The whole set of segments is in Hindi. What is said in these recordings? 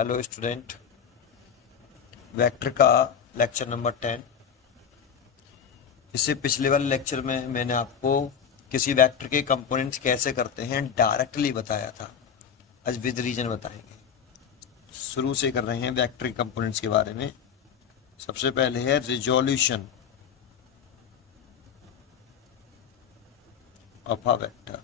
हेलो स्टूडेंट, वेक्टर का लेक्चर नंबर 10। इससे पिछले वाले लेक्चर में मैंने आपको किसी वेक्टर के कंपोनेंट्स कैसे करते हैं डायरेक्टली बताया था। आज विद रीजन बताएंगे। शुरू से कर रहे हैं वेक्टर के कंपोनेंट्स के बारे में। सबसे पहले है रिजोल्यूशन ऑफ अ वेक्टर।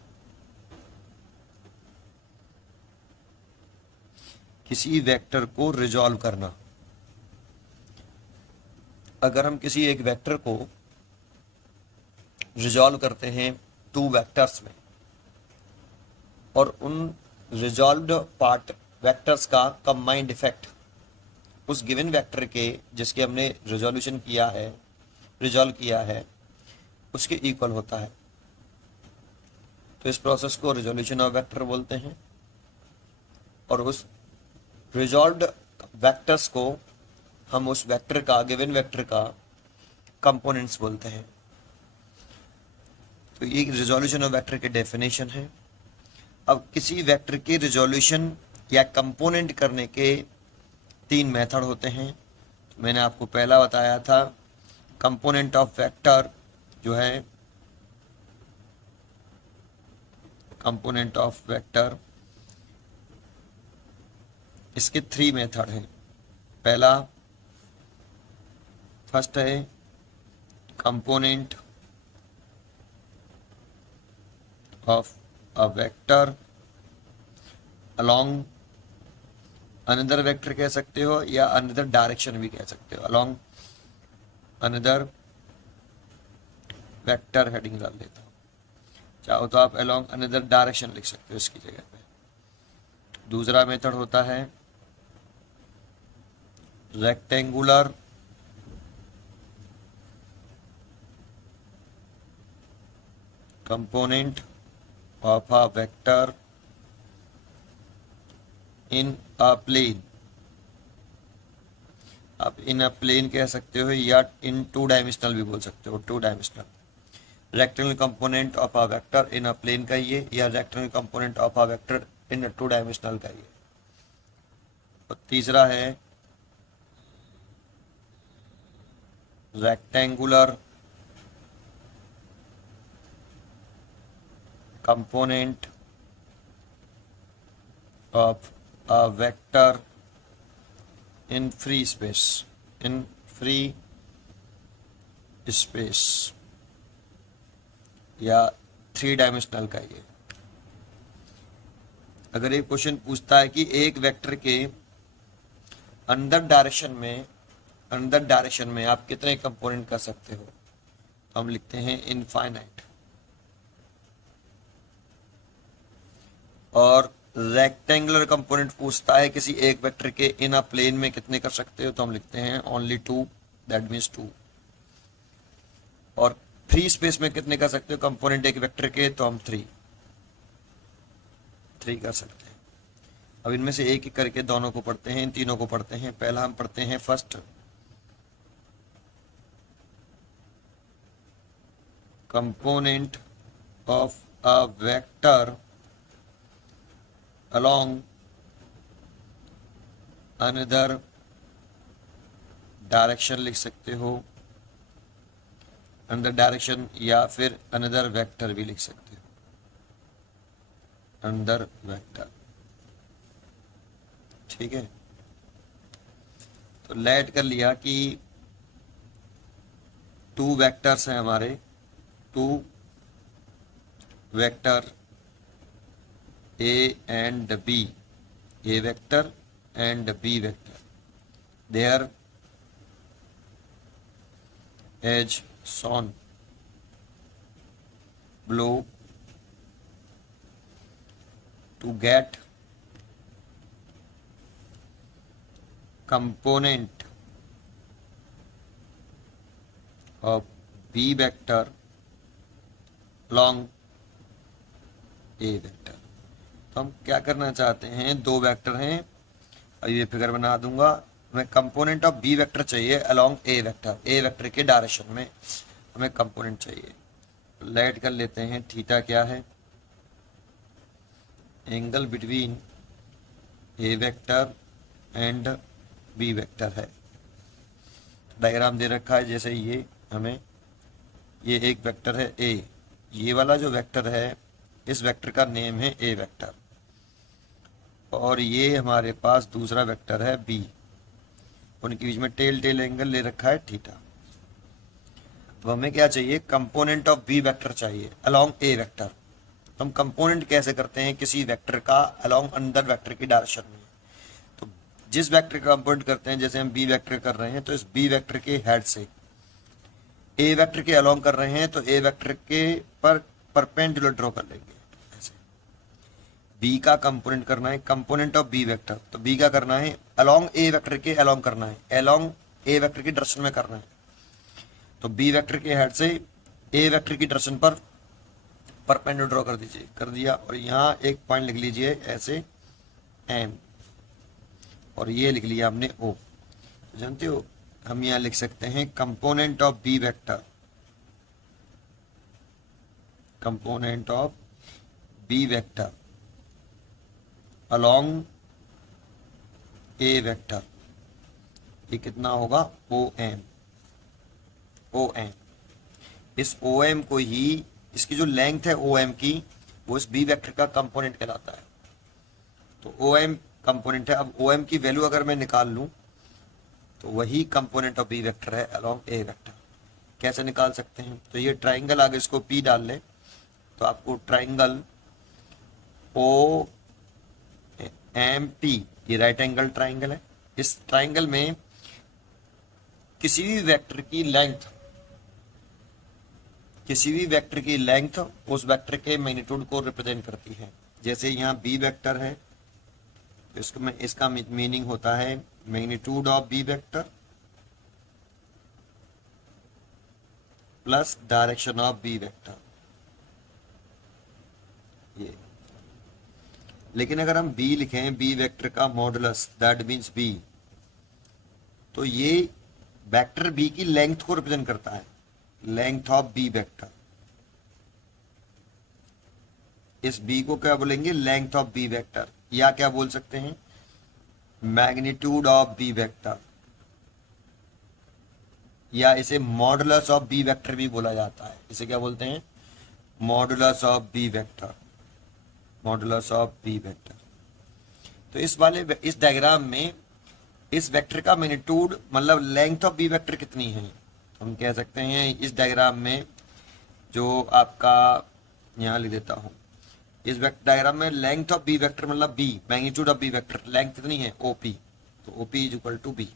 किसी वेक्टर को रिजॉल्व करना। अगर हम किसी एक वेक्टर को रिजॉल्व करते हैं टू वेक्टर्स में और उन रिजॉल्व्ड पार्ट वेक्टर्स का कंबाइंड इफेक्ट उस गिवन वेक्टर के जिसके हमने रिजोल्यूशन किया है, रिजॉल्व किया है, उसके इक्वल होता है, तो इस प्रोसेस को रिजोल्यूशन ऑफ वेक्टर बोलते हैं। और उस रिजॉल्व्ड वेक्टर्स को हम उस वेक्टर का, गिवन वेक्टर का कंपोनेंट्स बोलते हैं। तो ये रिजोल्यूशन ऑफ वेक्टर की डेफिनेशन है। अब किसी वेक्टर के रिजोल्यूशन या कंपोनेंट करने के तीन मेथड होते हैं। मैंने आपको पहला बताया था कंपोनेंट ऑफ वेक्टर जो है, कंपोनेंट ऑफ वेक्टर, इसके थ्री मेथड हैं। पहला फर्स्ट है component of a vector along another vector कह सकते हो या अनदर डायरेक्शन भी कह सकते हो। अलोंग अनदर वेक्टर हेडिंग डाल देता हूँ, चाहो तो आप अलोंग अनदर डायरेक्शन लिख सकते हो इसकी जगह पे। दूसरा मेथड होता है rectangular component of a vector in a plane. आप इन अ प्लेन कह सकते हो या इन टू डायमेंशनल भी बोल सकते हो। Two dimensional rectangular component of a vector in a plane का ये, या rectangular component of a vector in a two dimensional का ये। और तीसरा है rectangular component of a vector in free space. In free space या थ्री डायमेंशनल का ये। अगर एक क्वेश्चन पूछता है कि एक वेक्टर के अंदर डायरेक्शन में आप कितने कंपोनेंट कर सकते हो, तो हम लिखते हैं इनफाइनाइट। और रेक्टेंगुलर कंपोनेंट पूछता है किसी एक वेक्टर के इन अ प्लेन में कितने कर सकते हो, तो हम लिखते हैं only two, that means two. और फ्री स्पेस में कितने कर सकते हो कंपोनेंट एक वेक्टर के, तो हम थ्री कर सकते हैं। अब इनमें से एक एक करके दोनों को पढ़ते हैं, इन तीनों को पढ़ते हैं। पहला हम पढ़ते हैं first component of a vector along another direction लिख सकते हो, अनदर डायरेक्शन, या फिर अनदर वेक्टर भी लिख सकते हो, अनदर वेक्टर। ठीक है, तो लेट कर लिया कि टू वेक्टर्स हैं हमारे, two vector A and B, A vector and B vector, there as shown below to get component of B vector along A vector। तो हम क्या करना चाहते हैं, दो वेक्टर हैं, अब ये फिगर बना दूंगा। हमें कंपोनेंट ऑफ बी वेक्टर चाहिए along A vector, A vector के डायरेक्शन में हमें कंपोनेंट चाहिए। लेट कर लेते हैं थीटा क्या है, angle between A vector and B vector है। डायग्राम दे रखा है, जैसे ये हमें ये एक वेक्टर है ए, ये वाला जो वेक्टर है इस वेक्टर का नेम है ए वेक्टर, और ये हमारे पास दूसरा वेक्टर है बी, उनके बीच में टेल टेल एंगल ले रखा है थीटा। तो हमें क्या चाहिए, कंपोनेंट ऑफ बी वेक्टर चाहिए अलोंग ए वेक्टर। हम कंपोनेंट कैसे करते हैं किसी वेक्टर का अलोंग अंदर वेक्टर की डायरेक्शन में, तो जिस वेक्टर का कंपोनेंट करते हैं, जैसे हम बी वेक्टर कर रहे हैं तो इस बी वेक्टर के हेड से ए वेक्टर के अलोंग कर रहे हैं तो ए वेक्टर के पर परपेंडिकुलर ड्रॉ कर लेंगे। ऐसे बी का कंपोनेंट करना है, कंपोनेंट ऑफ बी वेक्टर, तो बी का करना है अलोंग ए वेक्टर के अलोंग करना है, अलोंग ए वेक्टर की डायरेक्शन में करना है। तो बी वेक्टर के हेड से ए वेक्टर की डायरेक्शन पर परपेंडिकुलर ड्रॉ कर दीजिए, कर दिया, और यहाँ एक पॉइंट लिख लीजिए ऐसे एम, और ये लिख लिया हमने ओ। तो जानते हो हम यहाँ लिख सकते हैं component of B vector, component of B vector along A vector, ये कितना होगा ओ एम, ओ एम। इस ओ एम को ही, इसकी जो लेंथ है ओ एम की, वो इस बी वेक्टर का कंपोनेंट कहलाता है। तो ओ एम कंपोनेंट है। अब ओ एम की वैल्यू अगर मैं निकाल लूं तो वही कंपोनेंट ऑफ बी वेक्टर है अलोंग ए वेक्टर। कैसे निकाल सकते हैं, तो ये ट्राइंगल आगे इसको पी डाल लें तो आपको ट्राइंगल ओ एम पी, ये राइट एंगल ट्राइंगल है। इस ट्राइंगल में किसी भी वेक्टर की लेंथ, किसी भी वेक्टर की लेंथ उस वेक्टर के मैग्नीट्यूड को रिप्रेजेंट करती है। जैसे यहाँ बी वेक्टर है तो इसका मीनिंग होता है magnitude of B vector plus direction of B vector, ये। लेकिन अगर हम बी लिखें, बी वेक्टर का मॉडुलस, दैट मीन्स बी, तो ये वेक्टर बी की लेंथ को रिप्रेजेंट करता है, लेंथ ऑफ बी वेक्टर। इस बी को क्या बोलेंगे, लेंथ ऑफ बी वेक्टर, या क्या बोल सकते हैं, मैग्नीट्यूड ऑफ बी वेक्टर, या इसे मॉडुलस ऑफ बी वेक्टर भी बोला जाता है। इसे क्या बोलते हैं, modulus of B vector, modulus of B vector. तो इस डायग्राम में इस वेक्टर का मैग्नीट्यूड मतलब लेंथ ऑफ बी वेक्टर कितनी है, हम कह सकते हैं इस डायग्राम में जो आपका, यहाँ लिख देता हूं, इस डायग्राम में लेंथ ऑफ बी वेक्टर मतलब B, magnitude of B vector, length कितनी है ओपी, तो OP is equal to B.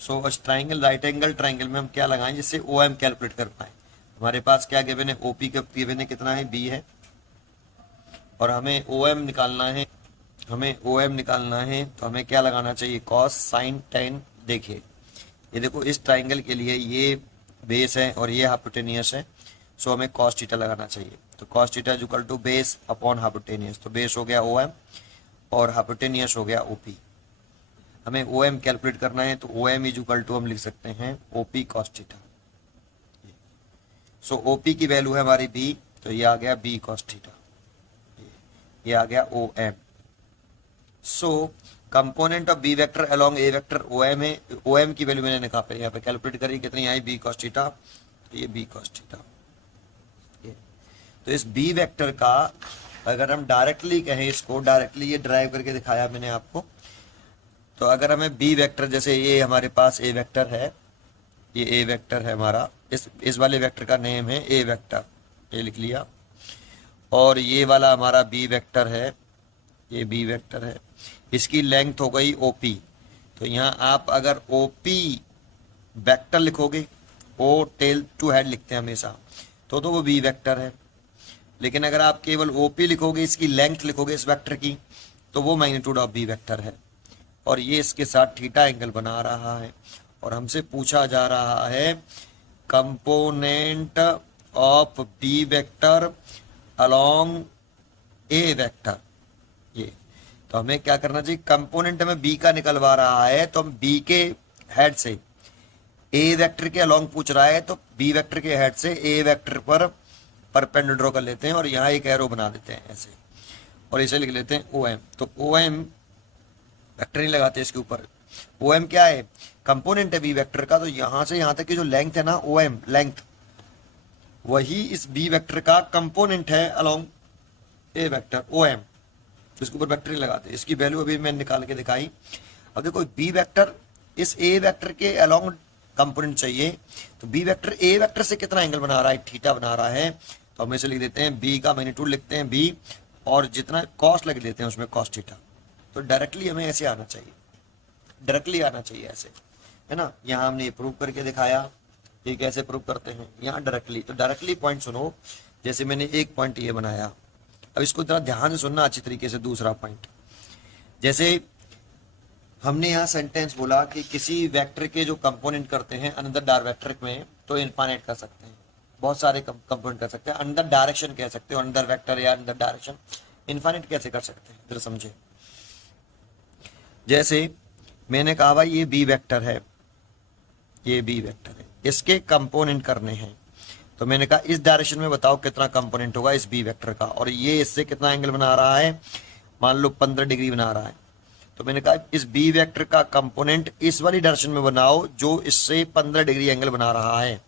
So इस ट्राइंगल, राइट एंगल ट्राइंगल में हम क्या लगाएं जिससे ओ एम कैलकुलेट कर पाए। हमारे पास क्या गिवन है, ओपी का गिवन है कितना है, बी है, और हमें ओ एम निकालना है, हमें ओ एम निकालना है तो हमें क्या लगाना चाहिए, कॉस साइन टेन। देखिए ये देखो, इस ट्राइंगल के लिए ये बेस है और ये हाइपोटेनियस है, सो हमें कॉस थीटा लगाना चाहिए। तो cos theta is equal to base upon hypotenuse, तो बेस हो गया ओ एम और हाइपोटेनियस हो गया ओपी। हमें ओ एम कैलकुलेट करना है तो O M is equal to हम लिख सकते हैं OP cos theta. So OP की वैल्यू है हमारी बी, तो ये आ गया बी कॉस थीटा, ये आ गया O M. So component of B vector along A vector O M है, ओ एम की वैल्यू मैंने निकाल यहाँ पे कैलकुलेट करी, कितनी आई, बी कॉस थीटा, तो ये बी कॉस थीटा। तो इस बी वेक्टर का अगर हम डायरेक्टली कहें, इसको डायरेक्टली ये ड्राइव करके दिखाया मैंने आपको, तो अगर हमें बी वेक्टर, जैसे ये हमारे पास ए वेक्टर है, ये ए वेक्टर है हमारा, इस वाले वेक्टर का नेम है ए वेक्टर, ये लिख लिया, और ये वाला हमारा बी वेक्टर है, ये बी वेक्टर है, इसकी लेंथ हो गई ओपी। तो यहाँ आप अगर ओपी वेक्टर लिखोगे, ओ टेल टू हेड लिखते हैं हमेशा, तो वो बी वेक्टर है। लेकिन अगर आप केवल ओपी लिखोगे, इसकी लेंथ लिखोगे इस वेक्टर की, तो वो मैग्नीट्यूड ऑफ बी वेक्टर है, और ये इसके साथ थीटा एंगल बना रहा है। और हमसे पूछा जा रहा है component of B vector along A vector, ये। तो हमें क्या करना चाहिए, कंपोनेंट हमें बी का निकलवा रहा है तो हम बी के हेड से ए वेक्टर के अलोंग पूछ रहा है, तो बी वेक्टर के हेड से ए वेक्टर पर परपेंडिकुलर ड्रॉ कर लेते हैं और यहाँ एक एरो बना देते हैं ऐसे, और इसे लिख लेते हैं ओ एम। तो ओ एम वेक्टर नहीं लगाते इसके ऊपर। ओ एम क्या है, कंपोनेंट है बी वेक्टर का। तो यहां से यहां तक की जो लेंथ है ना ओ एम लेंथ, वही इस बी वेक्टर का कंपोनेंट है along A vector O M. इसके ऊपर वेक्टर नहीं लगाते। इसकी वैल्यू अभी मैंने निकाल के दिखाई। अब देखो बी वेक्टर इस ए वेक्टर के अलोंग कंपोनेंट चाहिए, तो बी वेक्टर ए वेक्टर से कितना एंगल बना रहा है, थीटा बना रहा है। तो हम इसे लिख देते हैं बी का मैग्नीट्यूड लिखते हैं बी, और जितना कॉस लग देते हैं उसमें कॉस थीटा। तो डायरेक्टली हमें ऐसे आना चाहिए, डायरेक्टली आना चाहिए ऐसे, है ना। यहाँ हमने प्रूव करके दिखाया। ये कैसे प्रूव करते हैं, यहाँ डायरेक्टली। तो डायरेक्टली पॉइंट सुनो, जैसे मैंने एक पॉइंट ये बनाया, अब इसको जरा ध्यान से सुनना अच्छी तरीके से। दूसरा पॉइंट, जैसे हमने यहाँ सेंटेंस बोला कि किसी वेक्टर के जो कंपोनेंट करते हैं अनदर डायरेक्टर में, तो इनफाइनाइट कर सकते हैं, बहुत सारे कंपोनेंट कर सकते हैं। अंडर डायरेक्शन कह सकते हो, अंडर वेक्टर या अंडर डायरेक्शन। इनफाइनाइट कैसे कर सकते हैं जरा समझे। जैसे मैंने कहा भाई ये बी वेक्टर है, ये बी वेक्टर है, इसके कंपोनेंट करने हैं। तो मैंने कहा इस डायरेक्शन में बताओ कितना कंपोनेंट होगा इस बी वेक्टर का, और ये इससे कितना एंगल बना रहा है, मान लो 15 डिग्री बना रहा है। तो मैंने कहा इस बी वेक्टर का कंपोनेंट इस वाली डायरेक्शन में बनाओ जो इससे 15 डिग्री एंगल बना रहा है।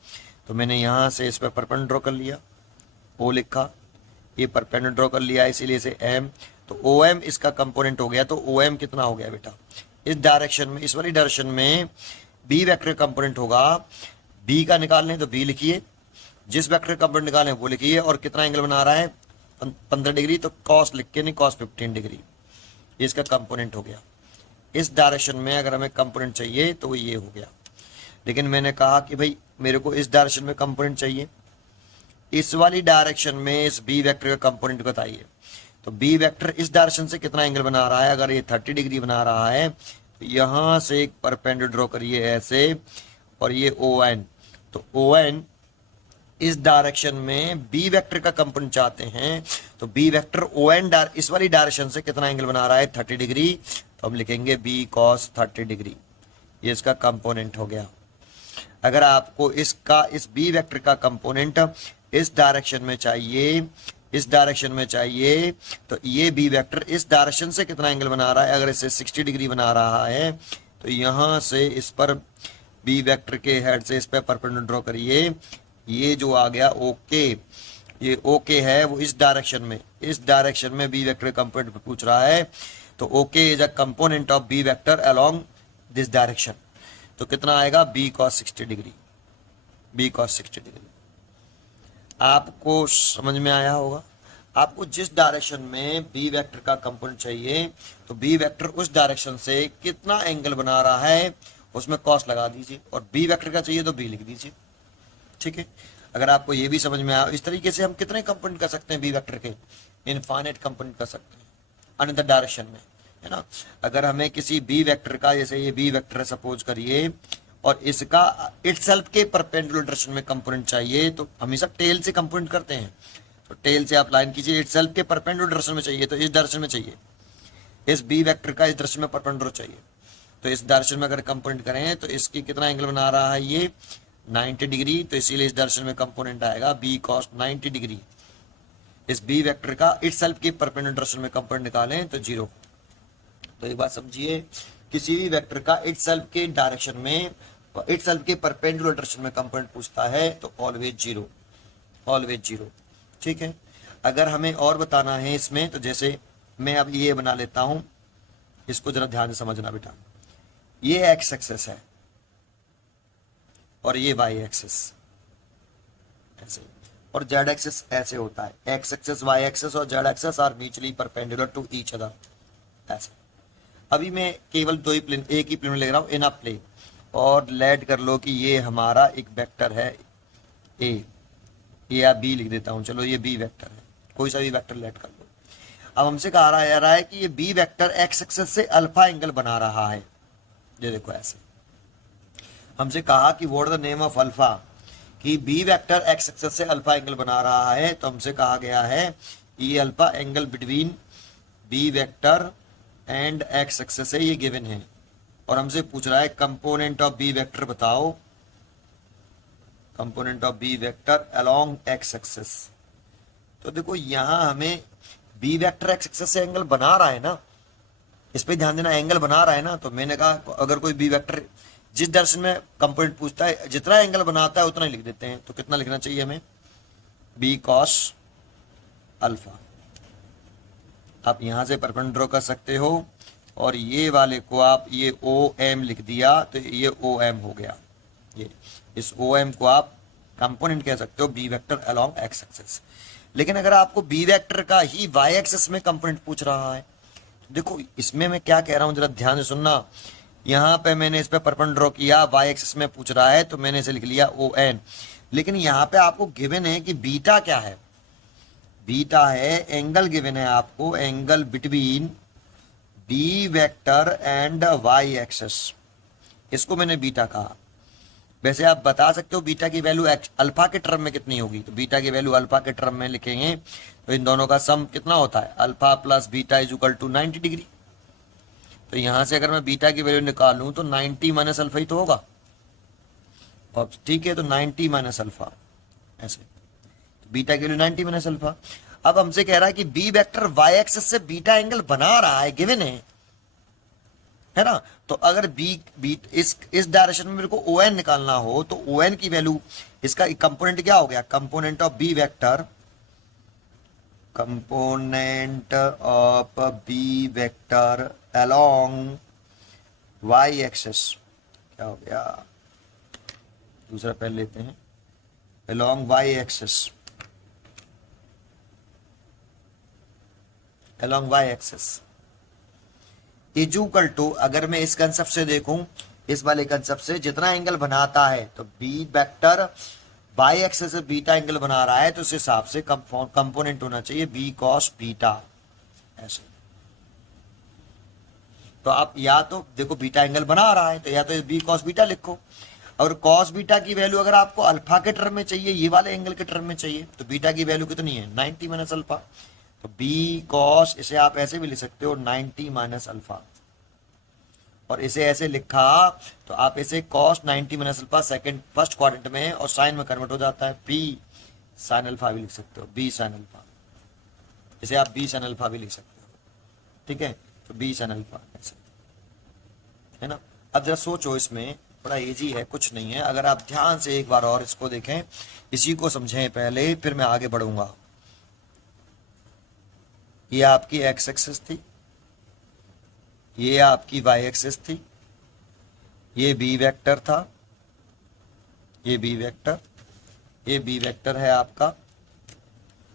तो मैंने यहाँ से इस पर परपेंडिकुलर ड्रॉ कर लिया, ओ लिखा, ये परपेंडिकुलर ड्रॉ कर लिया, इसीलिए इसे एम। तो ओ एम इसका कंपोनेंट हो गया। तो ओ एम कितना हो गया बेटा, इस डायरेक्शन में, इस वाली डायरेक्शन में बी वेक्टर कंपोनेंट होगा। बी का निकालने तो बी लिखिए, जिस वेक्टर का कंपोनेंट निकालें वो लिखिए, और कितना एंगल बना रहा है 15 डिग्री। तो कॉस लिख के नहीं, कॉस 15 डिग्री, ये इसका कंपोनेंट हो गया। इस डायरेक्शन में अगर हमें कंपोनेंट चाहिए तो ये हो गया। लेकिन मैंने कहा कि भाई मेरे को इस डायरेक्शन में कंपोनेंट चाहिए, इस वाली डायरेक्शन में इस बी वेक्टर का कंपोनेंट बताइए। तो बी वेक्टर इस डायरेक्शन से कितना एंगल बना रहा है, अगर ये 30 डिग्री बना रहा है तो यहां से एक परपेंडिकुलर ड्रॉ करिए ऐसे, और ये ओ एन। तो ओ एन इस डायरेक्शन में बी वेक्टर का कंपोनेंट चाहते हैं, तो बी वेक्टर ओ एन इस वाली डायरेक्शन से कितना एंगल बना रहा है 30 डिग्री। तो हम लिखेंगे बी कॉस 30 डिग्री, ये इसका कंपोनेंट हो गया। अगर आपको इसका इस बी वेक्टर का कंपोनेंट इस डायरेक्शन में चाहिए, इस डायरेक्शन में चाहिए, तो ये बी वेक्टर इस डायरेक्शन से कितना एंगल बना रहा है, अगर इसे 60 डिग्री बना रहा है तो यहां से इस पर बी वेक्टर के हेड से इस पर परपेंडिकुलर ड्रॉ करिए। ये जो आ गया ओके, ये ओके है वो इस डायरेक्शन में, इस डायरेक्शन में बी वेक्टर कंपोनेंट पूछ रहा है। तो okay is a component of B vector along this direction. तो कितना आएगा B cos 60 degree, B cos 60 degree. आपको समझ में आया होगा। आपको जिस डायरेक्शन में बी वेक्टर का कंपोनेंट चाहिए, तो बी वेक्टर उस डायरेक्शन से कितना एंगल बना रहा है उसमें कॉस लगा दीजिए, और बी वेक्टर का चाहिए तो बी लिख दीजिए। ठीक है, अगर आपको ये भी समझ में आया, इस तरीके से हम कितने कंपोनेंट कर सकते हैं बी वेक्टर के, इनफाइनाइट कंपोनेंट कर सकते हैं अनदर डायरेक्शन में, है ना। अगर हमें किसी बी वेक्टर का, जैसे ये बी वेक्टर है सपोज करिए, और इसका इटसेल्फ के परपेंडिकुलर डायरेक्शन में कंपोनेंट चाहिए, तो हमेशा टेल से कंपोनेंट करते हैं। तो टेल से आप लाइन कीजिए, इटसेल्फ के परपेंडिकुलर डायरेक्शन में चाहिए तो इस डायरेक्शन में चाहिए, इस बी वेक्टर का इस डायरेक्शन में परपेंडिकुलर चाहिए। तो इस डायरेक्शन में अगर कंपोनेंट करें तो इसकी कितना एंगल बना रहा है ये 90 डिग्री। तो इसीलिए इस डायरेक्शन में कंपोनेंट आएगा बी कॉस 90 डिग्री। इस बी वेक्टर का इटसेल्फ के परपेंडिकुलर डायरेक्शन में कंपोनेंट निकालें तो 0। तो एक बात समझिए, किसी भी वेक्टर का इटसेल्फ के डायरेक्शन में, इटसेल्फ के परपेंडिकुलर डायरेक्शन में कंपोनेंट पूछता है तो ऑलवेज 0, ऑलवेज 0। ठीक है, अगर हमें और बताना है इसमें, तो जैसे मैं अब ये बना लेता हूं, इसको जरा ध्यान से समझना बेटा। ये एक्स एक्सिस है और ये वाई एक्सिस ऐसे, और जेड एक्सिस ऐसे होता है। एक्स एक्सिस, वाई एक्सिस और Z axis are mutually perpendicular to each other ऐसे। अभी मैं केवल दो ही प्लेन, एक ही प्लेन में ले रहा हूं, इन अ प्लेन, और लेट कर लो कि ये हमारा एक वेक्टर है ए, या बी लिख देता हूं, चलो ये बी वेक्टर है, कोई सा भी वेक्टर लेट कर लो। अब हमसे कहा रहा है कि ये बी वेक्टर एक्स एक्सिस से अल्फा एंगल बना रहा है। ये देखो ऐसे हमसे कहा कि what the name of alpha, कि बी वेक्टर एक्स एक्सिस से अल्फा एंगल बना रहा है। तो हमसे कहा गया है कि ये alpha angle between B vector and X axis है, ये गिवन है। और हमसे पूछ रहा है कंपोनेंट ऑफ बी वेक्टर बताओ, component of B vector along X axis. तो देखो यहां हमें बी वेक्टर एक्स एक्सिस से एंगल बना रहा है ना, इस पे ध्यान देना, एंगल बना रहा है ना। तो मैंने कहा अगर कोई बी वेक्टर जिस डायरेक्शन में कंपोनेंट पूछता है जितना एंगल बनाता है उतना ही लिख देते हैं। तो कितना लिखना चाहिए हमें, बी कॉस अल्फा। आप यहां से परपेंडिकुलर ड्रॉ कर सकते हो और ये वाले को आप ये ओ एम लिख दिया तो ये ओ एम हो गया। ये इस ओ एम को आप कंपोनेंट कह सकते हो B vector along X axis. लेकिन अगर आपको बी वेक्टर का ही वाई एक्सिस में कंपोनेंट पूछ रहा है, देखो इसमें मैं क्या कह रहा हूं जरा ध्यान से सुनना। यहां पे मैंने इस पे परपेंडिकुलर ड्रॉ किया, वाई एक्सिस में पूछ रहा है तो मैंने इसे लिख लिया ओ एन। लेकिन यहाँ पे आपको गिवन है कि बीटा क्या है, बीटा है एंगल गिवन है आपको, angle between B vector and Y axis, इसको मैंने बीटा कहा। वैसे आप बता सकते हो बीटा की वैल्यू अल्फा के टर्म में कितनी होगी, तो बीटा की वैल्यू अल्फा के टर्म में लिखेंगे तो इन दोनों का सम कितना होता है, alpha plus beta is equal to 90 degree. तो यहां से अगर मैं बीटा की वैल्यू निकालूं तो 90 माइनस अल्फा ही तो होगा, ठीक है। तो 90 माइनस अल्फा ऐसे, तो बीटा की वैल्यू 90 माइनस अल्फा। अब हमसे कह रहा है कि बी वेक्टर वाई एक्सिस से बीटा एंगल बना रहा है, गिवन है ना। तो अगर बी इस डायरेक्शन में मेरे को ओ एन निकालना हो तो ओ एन की वैल्यू, इसका कंपोनेंट क्या हो गया, component of B vector, component of B vector along Y axis क्या हो गया, दूसरा पहले लेते हैं, along Y axis, along Y axis is equal to, अगर मैं इस कंसेप्ट से देखूं, इस वाले कंसेप्ट से, जितना एंगल बनाता है तो बी वेक्टर बाई एक्सिस से बीटा एंगल बना रहा है तो उस हिसाब से कंपोनेंट होना चाहिए बी कॉस बीटा ऐसे। तो आप या तो देखो बीटा एंगल बना रहा है तो या तो बी कॉस बीटा लिखो, और कॉस बीटा की वैल्यू अगर आपको अल्फा के टर्म में चाहिए, ये वाले एंगल के टर्म में चाहिए, तो बीटा की वैल्यू कितनी है 90 माइनस अल्फा। तो बी कॉस, इसे आप ऐसे भी लिख सकते हो 90 माइनस अल्फा, और इसे ऐसे लिखा तो आप इसे cos 90 minus alpha second first quadrant में और साइन में कन्वर्ट हो जाता है, बी साइन अल्फा भी लिख सकते हो, बी साइन अल्फा, इसे आप बी साइन अल्फा भी लिख सकते हो, ठीक है। तो बी साइन अल्फा ऐसे है ना। अब जरा सोचो, इसमें बड़ा इजी है, कुछ नहीं है। अगर आप ध्यान से एक बार और इसको देखें, इसी को समझें पहले, फिर मैं आगे बढ़ूंगा। ये आपकी एक्स एक्सिस थी, ये आपकी वाई एक्सिस थी, ये बी वेक्टर था, ये बी वेक्टर, ये बी वेक्टर है आपका,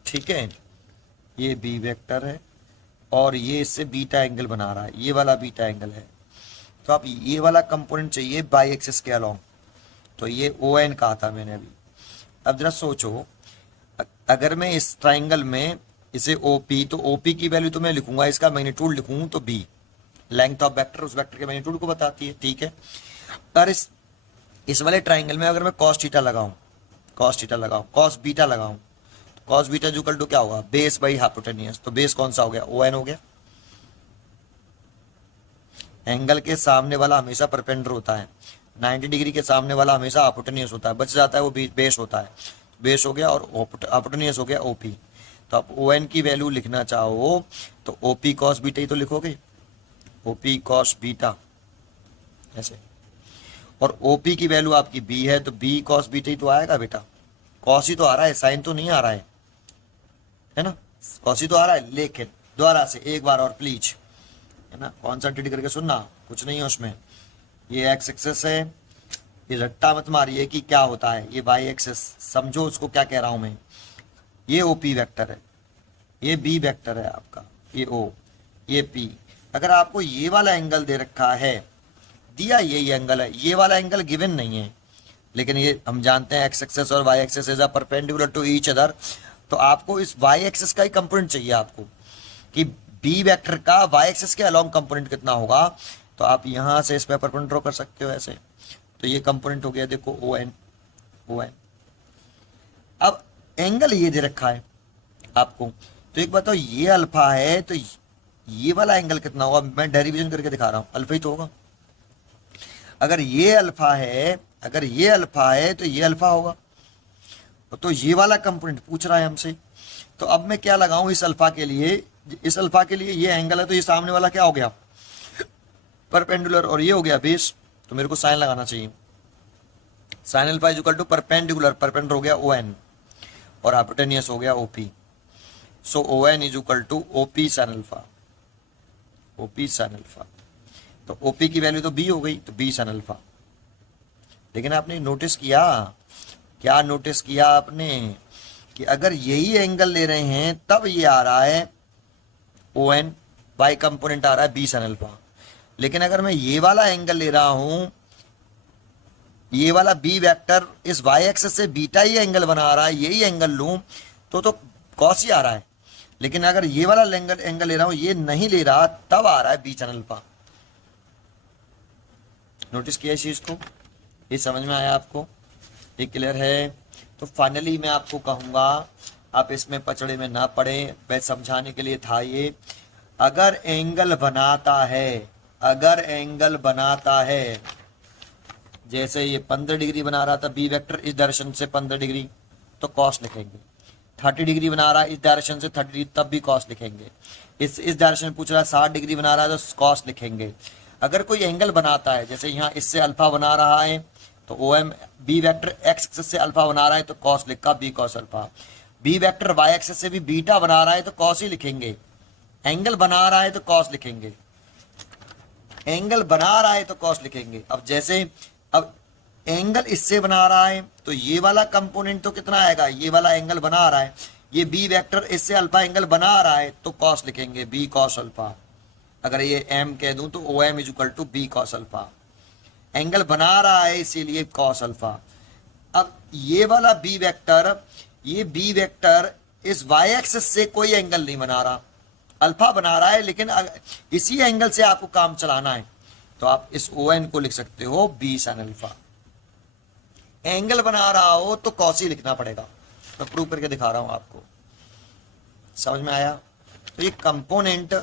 ठीक है, ये बी वेक्टर है, और ये इससे बीटा एंगल बना रहा है, ये वाला बीटा एंगल है। तो आप ये वाला कंपोनेंट चाहिए बाई एक्सिस के अलोंग, तो ये ओ एन कहा था मैंने अभी। अब जरा सोचो, अगर मैं इस ट्राइंगल में इसे ओपी, तो ओपी की वैल्यू तो मैं लिखूंगा, इसका मैग्नीट्यूड लिखूं तो बी, लेंथ ऑफ वेक्टर उस वेक्टर के मैग्नीट्यूड को बताती है, ठीक है। और इस वाले ट्राइंगल में अगर मैं cos थीटा लगाऊं, cos बीटा लगाऊं, तो cos बीटा इक्वल टू क्या होगा, बेस बाई हाइपोटेन्यूज। तो बेस कौन सा हो गया, ओ एन हो गया। एंगल के सामने वाला हमेशा परपेंडिकुलर होता है, 90 डिग्री के सामने वाला हमेशा हाइपोटेन्यूज होता है, बच जाता है वो बेस होता है, बेस हो गया, और हाइपोटेन्यूज हो गया ओपी। तो आप ओ एन की वैल्यू लिखना चाहो तो ओपी कॉस बीटा ही तो लिखोगे, ओपी कॉस बीटा ऐसे, और ओपी की वैल्यू आपकी बी है तो बी कॉस बीटा ही तो आएगा बेटा, कॉस ही तो आ रहा है, साइन तो नहीं आ रहा है ना, कॉस ही तो आ रहा है। लेकिन दोबारा से एक बार और प्लीज, है ना, कॉन्सेंट्रेट करके सुनना, कुछ नहीं है उसमें। ये एक्स एक्सिस है, ये रट्टा मत मारिए कि क्या होता है, ये वाई एक्सिस, समझो उसको क्या कह रहा हूं मैं। ये ओपी वेक्टर है, ये बी वेक्टर है आपका, ये ओ, ये पी। अगर आपको ये वाला एंगल दे रखा है, दिया ये एंगल है, ये वाला एंगल गिवन नहीं है, लेकिन ये हम जानते हैं एक्स एक्सिस और Y axis is a perpendicular to each other. तो आपको इस वाई एक्सिस का ही कंपोनेंट चाहिए आपको, कि बी वेक्टर का वाई एक्सिस के अलोंग कंपोनेंट कितना होगा। तो आप यहां से इस पे परपेंडिकुलर ड्रॉ कर सकते हो ऐसे। तो ये कंपोनेंट हो गया देखो ओ एन, ओ एन। अब एंगल ये दे रखा है आपको, तो एक बताओ ये अल्फा है तो ये वाला एंगल कितना होगा, मैं डेरिवेशन करके दिखा रहा हूं, अल्फा ही तो होगा। अगर ये अल्फा है, अगर ये अल्फा है तो ये अल्फा होगा, तो ये वाला कंपोनेंट पूछ रहा है हमसे। तो अब मैं क्या लगाऊं इस अल्फा के लिए, इस अल्फा के लिए ये एंगल है, तो ये सामने वाला क्या हो गया, परपेंडिकुलर, और ये हो गया बेस, तो मेरे को साइन लगाना चाहिए। Sine alpha is equal to perpendicular, perpendicular हो गया ओ एन और हाइपोटेनियस हो गया OP. So O N is equal to OP sine alpha, OP sine alpha. तो ओपी की वैल्यू तो बी हो गई, तो बी साइन अल्फा। लेकिन आपने नोटिस किया, क्या नोटिस किया आपने, कि अगर यही एंगल ले रहे हैं तब ये आ रहा है ओ एन, बाई कंपोनेंट आ रहा है बी साइन अल्फा। लेकिन अगर मैं ये वाला एंगल ले रहा हूं, ये वाला बी वेक्टर इस वाई एक्सिस से बीटा ही एंगल बना रहा है, यही एंगल लूं तो कॉस ही आ रहा है। लेकिन अगर ये वाला एंगल ले रहा हूं, ये नहीं ले रहा, तब आ रहा है बी साइन अल्फा। नोटिस किया इस चीज को, ये समझ में आया आपको, ये क्लियर है। तो फाइनली मैं आपको कहूंगा, आप इसमें पचड़े में ना पड़े, मैं समझाने के लिए था ये। अगर एंगल बनाता है, अगर एंगल बनाता है, जैसे ये 15 डिग्री बना रहा था बी वेक्टर इस डायरेक्शन से 15 डिग्री, तो कॉस लिखेंगे। 30 डिग्री बना रहा है इस डायरेक्शन से 30 डिग्री, तब भी कॉस लिखेंगे। इस डायरेक्शन में पूछ रहा है 60 डिग्री बना रहा है, तो कॉस लिखेंगे। अगर कोई एंगल बनाता है, जैसे यहाँ इससे अल्फा बना रहा है, तो O M B vector X axis से अल्फा बना रहा है, तो कॉस लिखा B cos alpha. B vector Y axis से भी बीटा बना रहा है, तो कॉस ही लिखेंगे। एंगल बना रहा है तो कॉस लिखेंगे, एंगल बना रहा है तो कॉस लिखेंगे। अब जैसे अब एंगल इससे बना रहा है, तो ये वाला कंपोनेंट तो कितना आएगा, ये वाला एंगल बना रहा है, ये बी वेक्टर इससे अल्फा एंगल बना रहा है, तो कॉस लिखेंगे बी कॉस अल्फा। अगर ये एम कह दूं तो O M is equal to B cos alpha. Angle बना रहा है इसीलिए कॉस अल्फा। अब ये वाला बी वेक्टर, ये बी वेक्टर इस वाई एक्सिस से कोई एंगल नहीं बना रहा, अल्फा बना रहा है, लेकिन इसी एंगल से आपको काम चलाना है, तो आप इस ओ एन को लिख सकते हो बी साइन अल्फा। एंगल बना रहा हो तो कॉस ही लिखना पड़ेगा। मैं प्रूव करके दिखा रहा हूं आपको, समझ में आया। तो ये component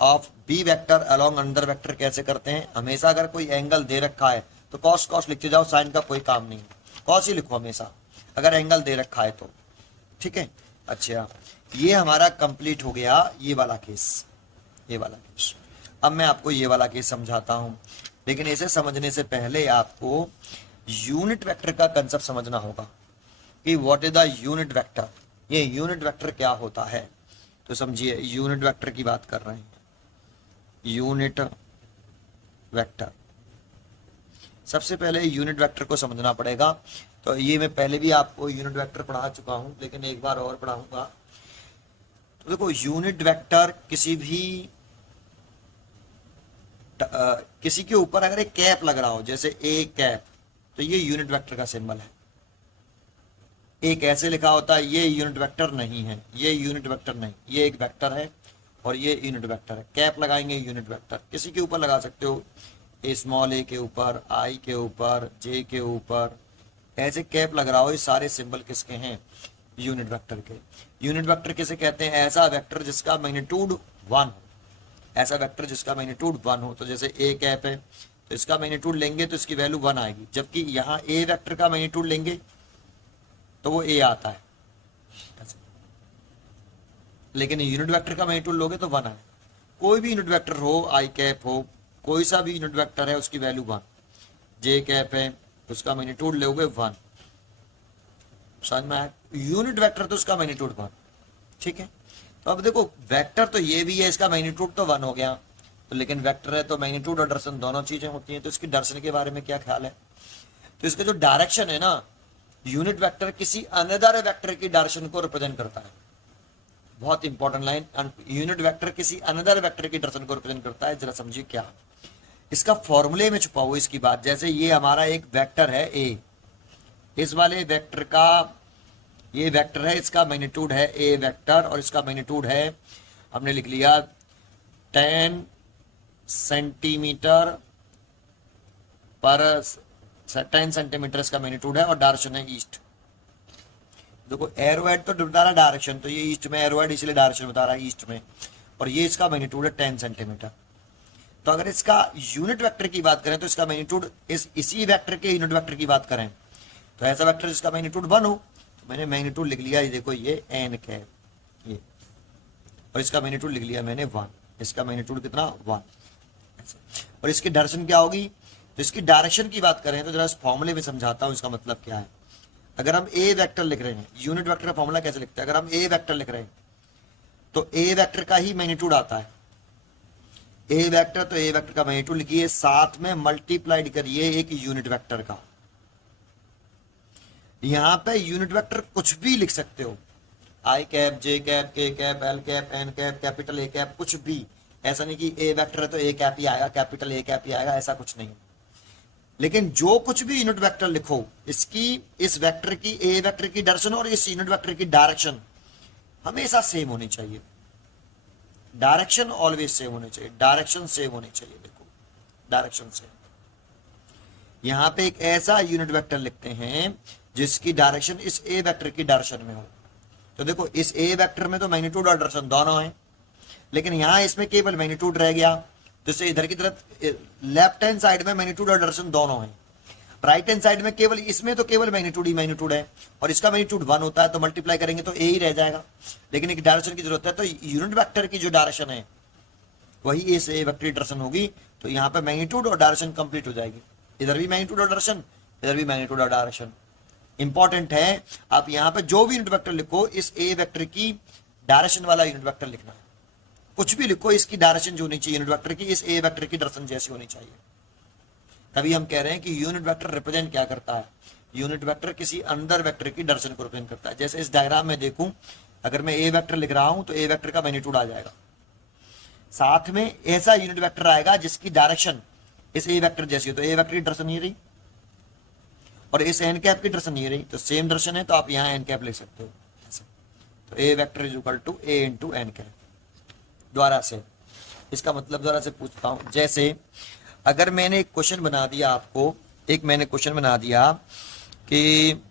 of B vector along under vector कैसे करते हैं, हमेशा अगर कोई एंगल दे रखा है तो कॉस कॉस लिखते जाओ, साइन का कोई काम नहीं, कॉस ही लिखो हमेशा अगर एंगल दे रखा है तो, ठीक है। अच्छा, ये हमारा कंप्लीट हो गया ये वाला केस, ये वाला केस। अब मैं आपको ये वाला केस समझाता हूं, लेकिन इसे समझने से पहले आपको यूनिट वेक्टर का कंसेप्ट समझना होगा कि what is the unit vector. ये यूनिट वेक्टर क्या होता है, तो समझिए यूनिट वेक्टर की बात कर रहे हैं। यूनिट वेक्टर, सबसे पहले यूनिट वेक्टर को समझना पड़ेगा। तो ये मैं पहले भी आपको यूनिट वेक्टर पढ़ा चुका हूं, लेकिन एक बार और पढ़ाऊंगा। तो देखो, यूनिट वेक्टर किसी भी किसी के ऊपर अगर एक कैप लग रहा हो, जैसे ए कैप, तो ये यूनिट वेक्टर का सिंबल है। एक ऐसे लिखा होता है, ये यूनिट वेक्टर नहीं है, ये यूनिट वेक्टर नहीं, ये एक वेक्टर है और ये यूनिट वेक्टर है। कैप लगाएंगे यूनिट वेक्टर, किसी के ऊपर लगा सकते हो, ए स्मॉल ए के ऊपर, आई के ऊपर, जे के ऊपर, ऐसे कैप लग रहा हो। ये सारे सिंबल किसके हैं, यूनिट वेक्टर के। यूनिट वेक्टर किसे कहते हैं, ऐसा वेक्टर जिसका मैग्नीट्यूड 1 हो, ऐसा वेक्टर जिसका मैग्नीट्यूड 1 हो। तो जैसे ए कैप है, तो इसका मैग्नीट्यूड लेंगे तो इसकी वैल्यू 1 आएगी, जबकि यहाँ ए वेक्टर का मैग्नीट्यूड लेंगे तो वो ए आता है, लेकिन यूनिट वेक्टर का मैग्नीट्यूड लोगे तो 1 आए। कोई भी यूनिट वेक्टर हो, आई कैप हो, कोई सा भी यूनिट वेक्टर है, उसकी वैल्यू 1। जे कैप है, उसका मैग्नीट्यूड लोगे 1, समझ में आया। यूनिट वेक्टर तो उसका मैग्नीट्यूड 1, ठीक है। तो अब देखो, वेक्टर तो ये भी है, इसका मैग्नीट्यूड तो 1 हो गया, तो लेकिन वेक्टर है तो मैग्नीट्यूड और डायरेक्शन दोनों चीजें होती हैं। तो इसकी डायरेक्शन के बारे में क्या ख्याल है, तो इसका जो डायरेक्शन है ना, यूनिट वेक्टर किसी अनदर वेक्टर की डायरेक्शन को रिप्रेजेंट करता है। बहुत इंपॉर्टेंट लाइन, यूनिट वेक्टर किसी अनदर वेक्टर की डायरेक्शन को रिप्रेजेंट करता है। जरा समझिए क्या, इसका फॉर्मूले में छुपा हुआ इसकी बात। जैसे ये हमारा एक वेक्टर है ए, इस वाले वेक्टर का, ये वेक्टर है, इसका मैग्नीट्यूड है ए वेक्टर, और इसका मैग्नीट्यूड है, हमने लिख लिया 10 सेंटीमीटर पर 10 सेंटीमीटर इसका मैग्नीट्यूड है, और डायरेक्शन है ईस्ट। देखो, एरोहेड तो बता रहा डायरेक्शन, तो ये ईस्ट में एरोहेड, इसलिए डायरेक्शन बता रहा है ईस्ट में, और ये इसका मैग्नीट्यूड है 10 सेंटीमीटर। तो अगर इसका यूनिट वेक्टर की बात करें तो इसका मैग्नीट्यूड इसी वेक्टर के यूनिट वेक्टर की बात करें तो ऐसा वेक्टर जिसका मैग्नीट्यूड 1 हो, तो मैंने मैग्नीट्यूड लिख लिया, ये देखो, ये एन कैप, ये और इसका मैग्नीट्यूड लिख लिया मैंने 1, इसका मैग्नीट्यूड कितना 1। और इसकी डायरेक्शन क्या होगी, तो इसकी डायरेक्शन की बात करें तो जरा इस फॉर्मूले में समझाता हूं इसका मतलब क्या है। अगर हम ए वेक्टर लिख रहे हैं, यूनिट वेक्टर का फॉर्मूला कैसे लिखते हैं, अगर हम ए वेक्टर लिख रहे हैं तो ए वेक्टर का ही मैग्नीट्यूड आता है, ए वेक्टर, तो ए वेक्टर का मैग्नीट्यूड लिखिए, साथ में मल्टीप्लाइड करिए एक यूनिट वेक्टर का। यहां पे यूनिट वेक्टर कुछ भी लिख सकते हो, I cap, J cap, K cap, L cap, N cap, capital A cap, कुछ भी। ऐसा नहीं कि ए वेक्टर है तो ए कैप ही आएगा, कैपिटल ए कैप ही आएगा, ऐसा कुछ नहीं। लेकिन जो कुछ भी यूनिट वेक्टर लिखो, इसकी, इस वेक्टर की, ए वेक्टर की डायरेक्शन और इस यूनिट वेक्टर की डायरेक्शन हमेशा सेम होनी चाहिए। डायरेक्शन ऑलवेज सेम होनी चाहिए, डायरेक्शन सेम होनी चाहिए। देखो डायरेक्शन सेम। यहां पे एक ऐसा यूनिट वेक्टर लिखते हैं जिसकी डायरेक्शन इस ए वेक्टर की डायरेक्शन में हो। तो देखो इस ए वेक्टर में तो मैग्नीट्यूड और डायरेक्शन दोनों है, लेकिन यहां इसमें केवल मैग्नीट्यूड रह गया, जैसे इधर की तरफ लेफ्ट हैंड साइड में मैग्नीट्यूड और डायरेक्शन दोनों है, राइट हैंड साइड में केवल, इसमें तो केवल मैग्नीट्यूड ही मैग्नीट्यूड है और इसका मैग्नीट्यूड 1 होता है, तो मल्टीप्लाई करेंगे तो ए ही रह जाएगा। लेकिन एक डायरेक्शन की जरूरत है, तो यूनिट वेक्टर की जो डायरेक्शन है वही इस ए वेक्टर की डायरेक्शन होगी। तो यहाँ पे मैग्नीट्यूड और डायरेक्शन कंप्लीट हो जाएगी, इधर भी मैग्नीट्यूड और डायरेक्शन, इधर भी मैग्नीट्यूड और डायरेक्शन। इंपॉर्टेंट है आप यहाँ पे जो भी यूनिट वेक्टर लिखो, इस ए वेक्टर की डायरेक्शन वाला यूनिट वेक्टर लिखना है। कुछ भी लिखो, इसकी डायरेक्शन जो होनी चाहिए यूनिट वेक्टर की, इस ए वेक्टर की डायरेक्शन जैसी होनी चाहिए। तभी हम कह रहे हैं कि यूनिट वेक्टर रिप्रेजेंट क्या करता है, यूनिट वेक्टर किसी अंदर वेक्टर की डायरेक्शन को रिप्रेजेंट करता है। जैसे इस डायग्राम में देखूं, अगर मैं ए वेक्टर लिख रहा हूं तो ए वेक्टर का मैग्नीट्यूड आ जाएगा, साथ में ऐसा यूनिट वेक्टर आएगा जिसकी डायरेक्शन इस ए वेक्टर जैसी हो, तो ए वेक्टर की डायरेक्शन ये रही और इस एन कैप की डायरेक्शन ये रही, तो सेम डायरेक्शन है, तो आप यहाँ एन कैप लिख सकते हो ऐसे। तो A vector is equal to A into N cap. द्वारा से इसका मतलब द्वारा से पूछता हूं, जैसे अगर मैंने एक क्वेश्चन बना दिया आपको, एक मैंने क्वेश्चन बना दिया कि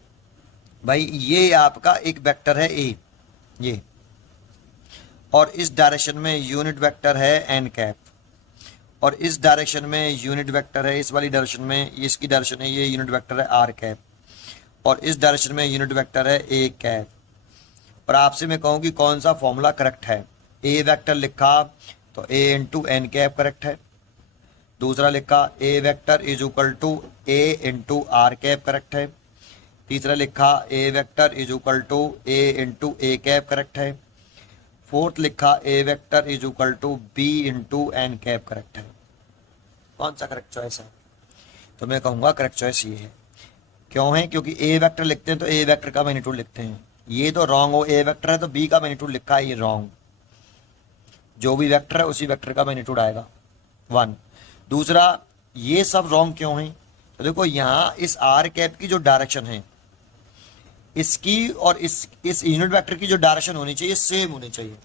भाई ये आपका एक वेक्टर है ए, ये, और इस डायरेक्शन में यूनिट वेक्टर है एन कैप, और इस डायरेक्शन में यूनिट वेक्टर है, इस वाली डायरेक्शन में इसकी डायरेक्शन है, ये यूनिट वेक्टर है आर कैप, और इस डायरेक्शन में यूनिट वेक्टर है ए कैप। और आपसे मैं कहूँ कि कौन सा फॉर्मूला करेक्ट है। ए वेक्टर लिखा तो A into N cap correct है, दूसरा लिखा A vector is equal to A into R cap correct है, तीसरा लिखा A vector is equal to A into A cap correct है, फोर्थ लिखा A vector is equal to B into N cap correct है। कौन सा करेक्ट चॉइस है? तो मैं कहूँगा करेक्ट चॉइस ये है। क्यों है? क्योंकि ए वेक्टर लिखते हैं तो ए वेक्टर का मैग्नीट्यूड लिखते हैं, ये तो रॉन्ग हो, ए वेक्टर है तो बी का मैग्नीट्यूड लिखा है, ये रॉन्ग। जो भी वेक्टर है उसी वेक्टर का मैग्नीट्यूड आएगा 1। दूसरा, ये सब रॉन्ग क्यों है? तो देखो यहाँ इस आर कैप की जो डायरेक्शन है, इसकी और इस यूनिट वेक्टर की जो डायरेक्शन होनी चाहिए सेम होनी चाहिए,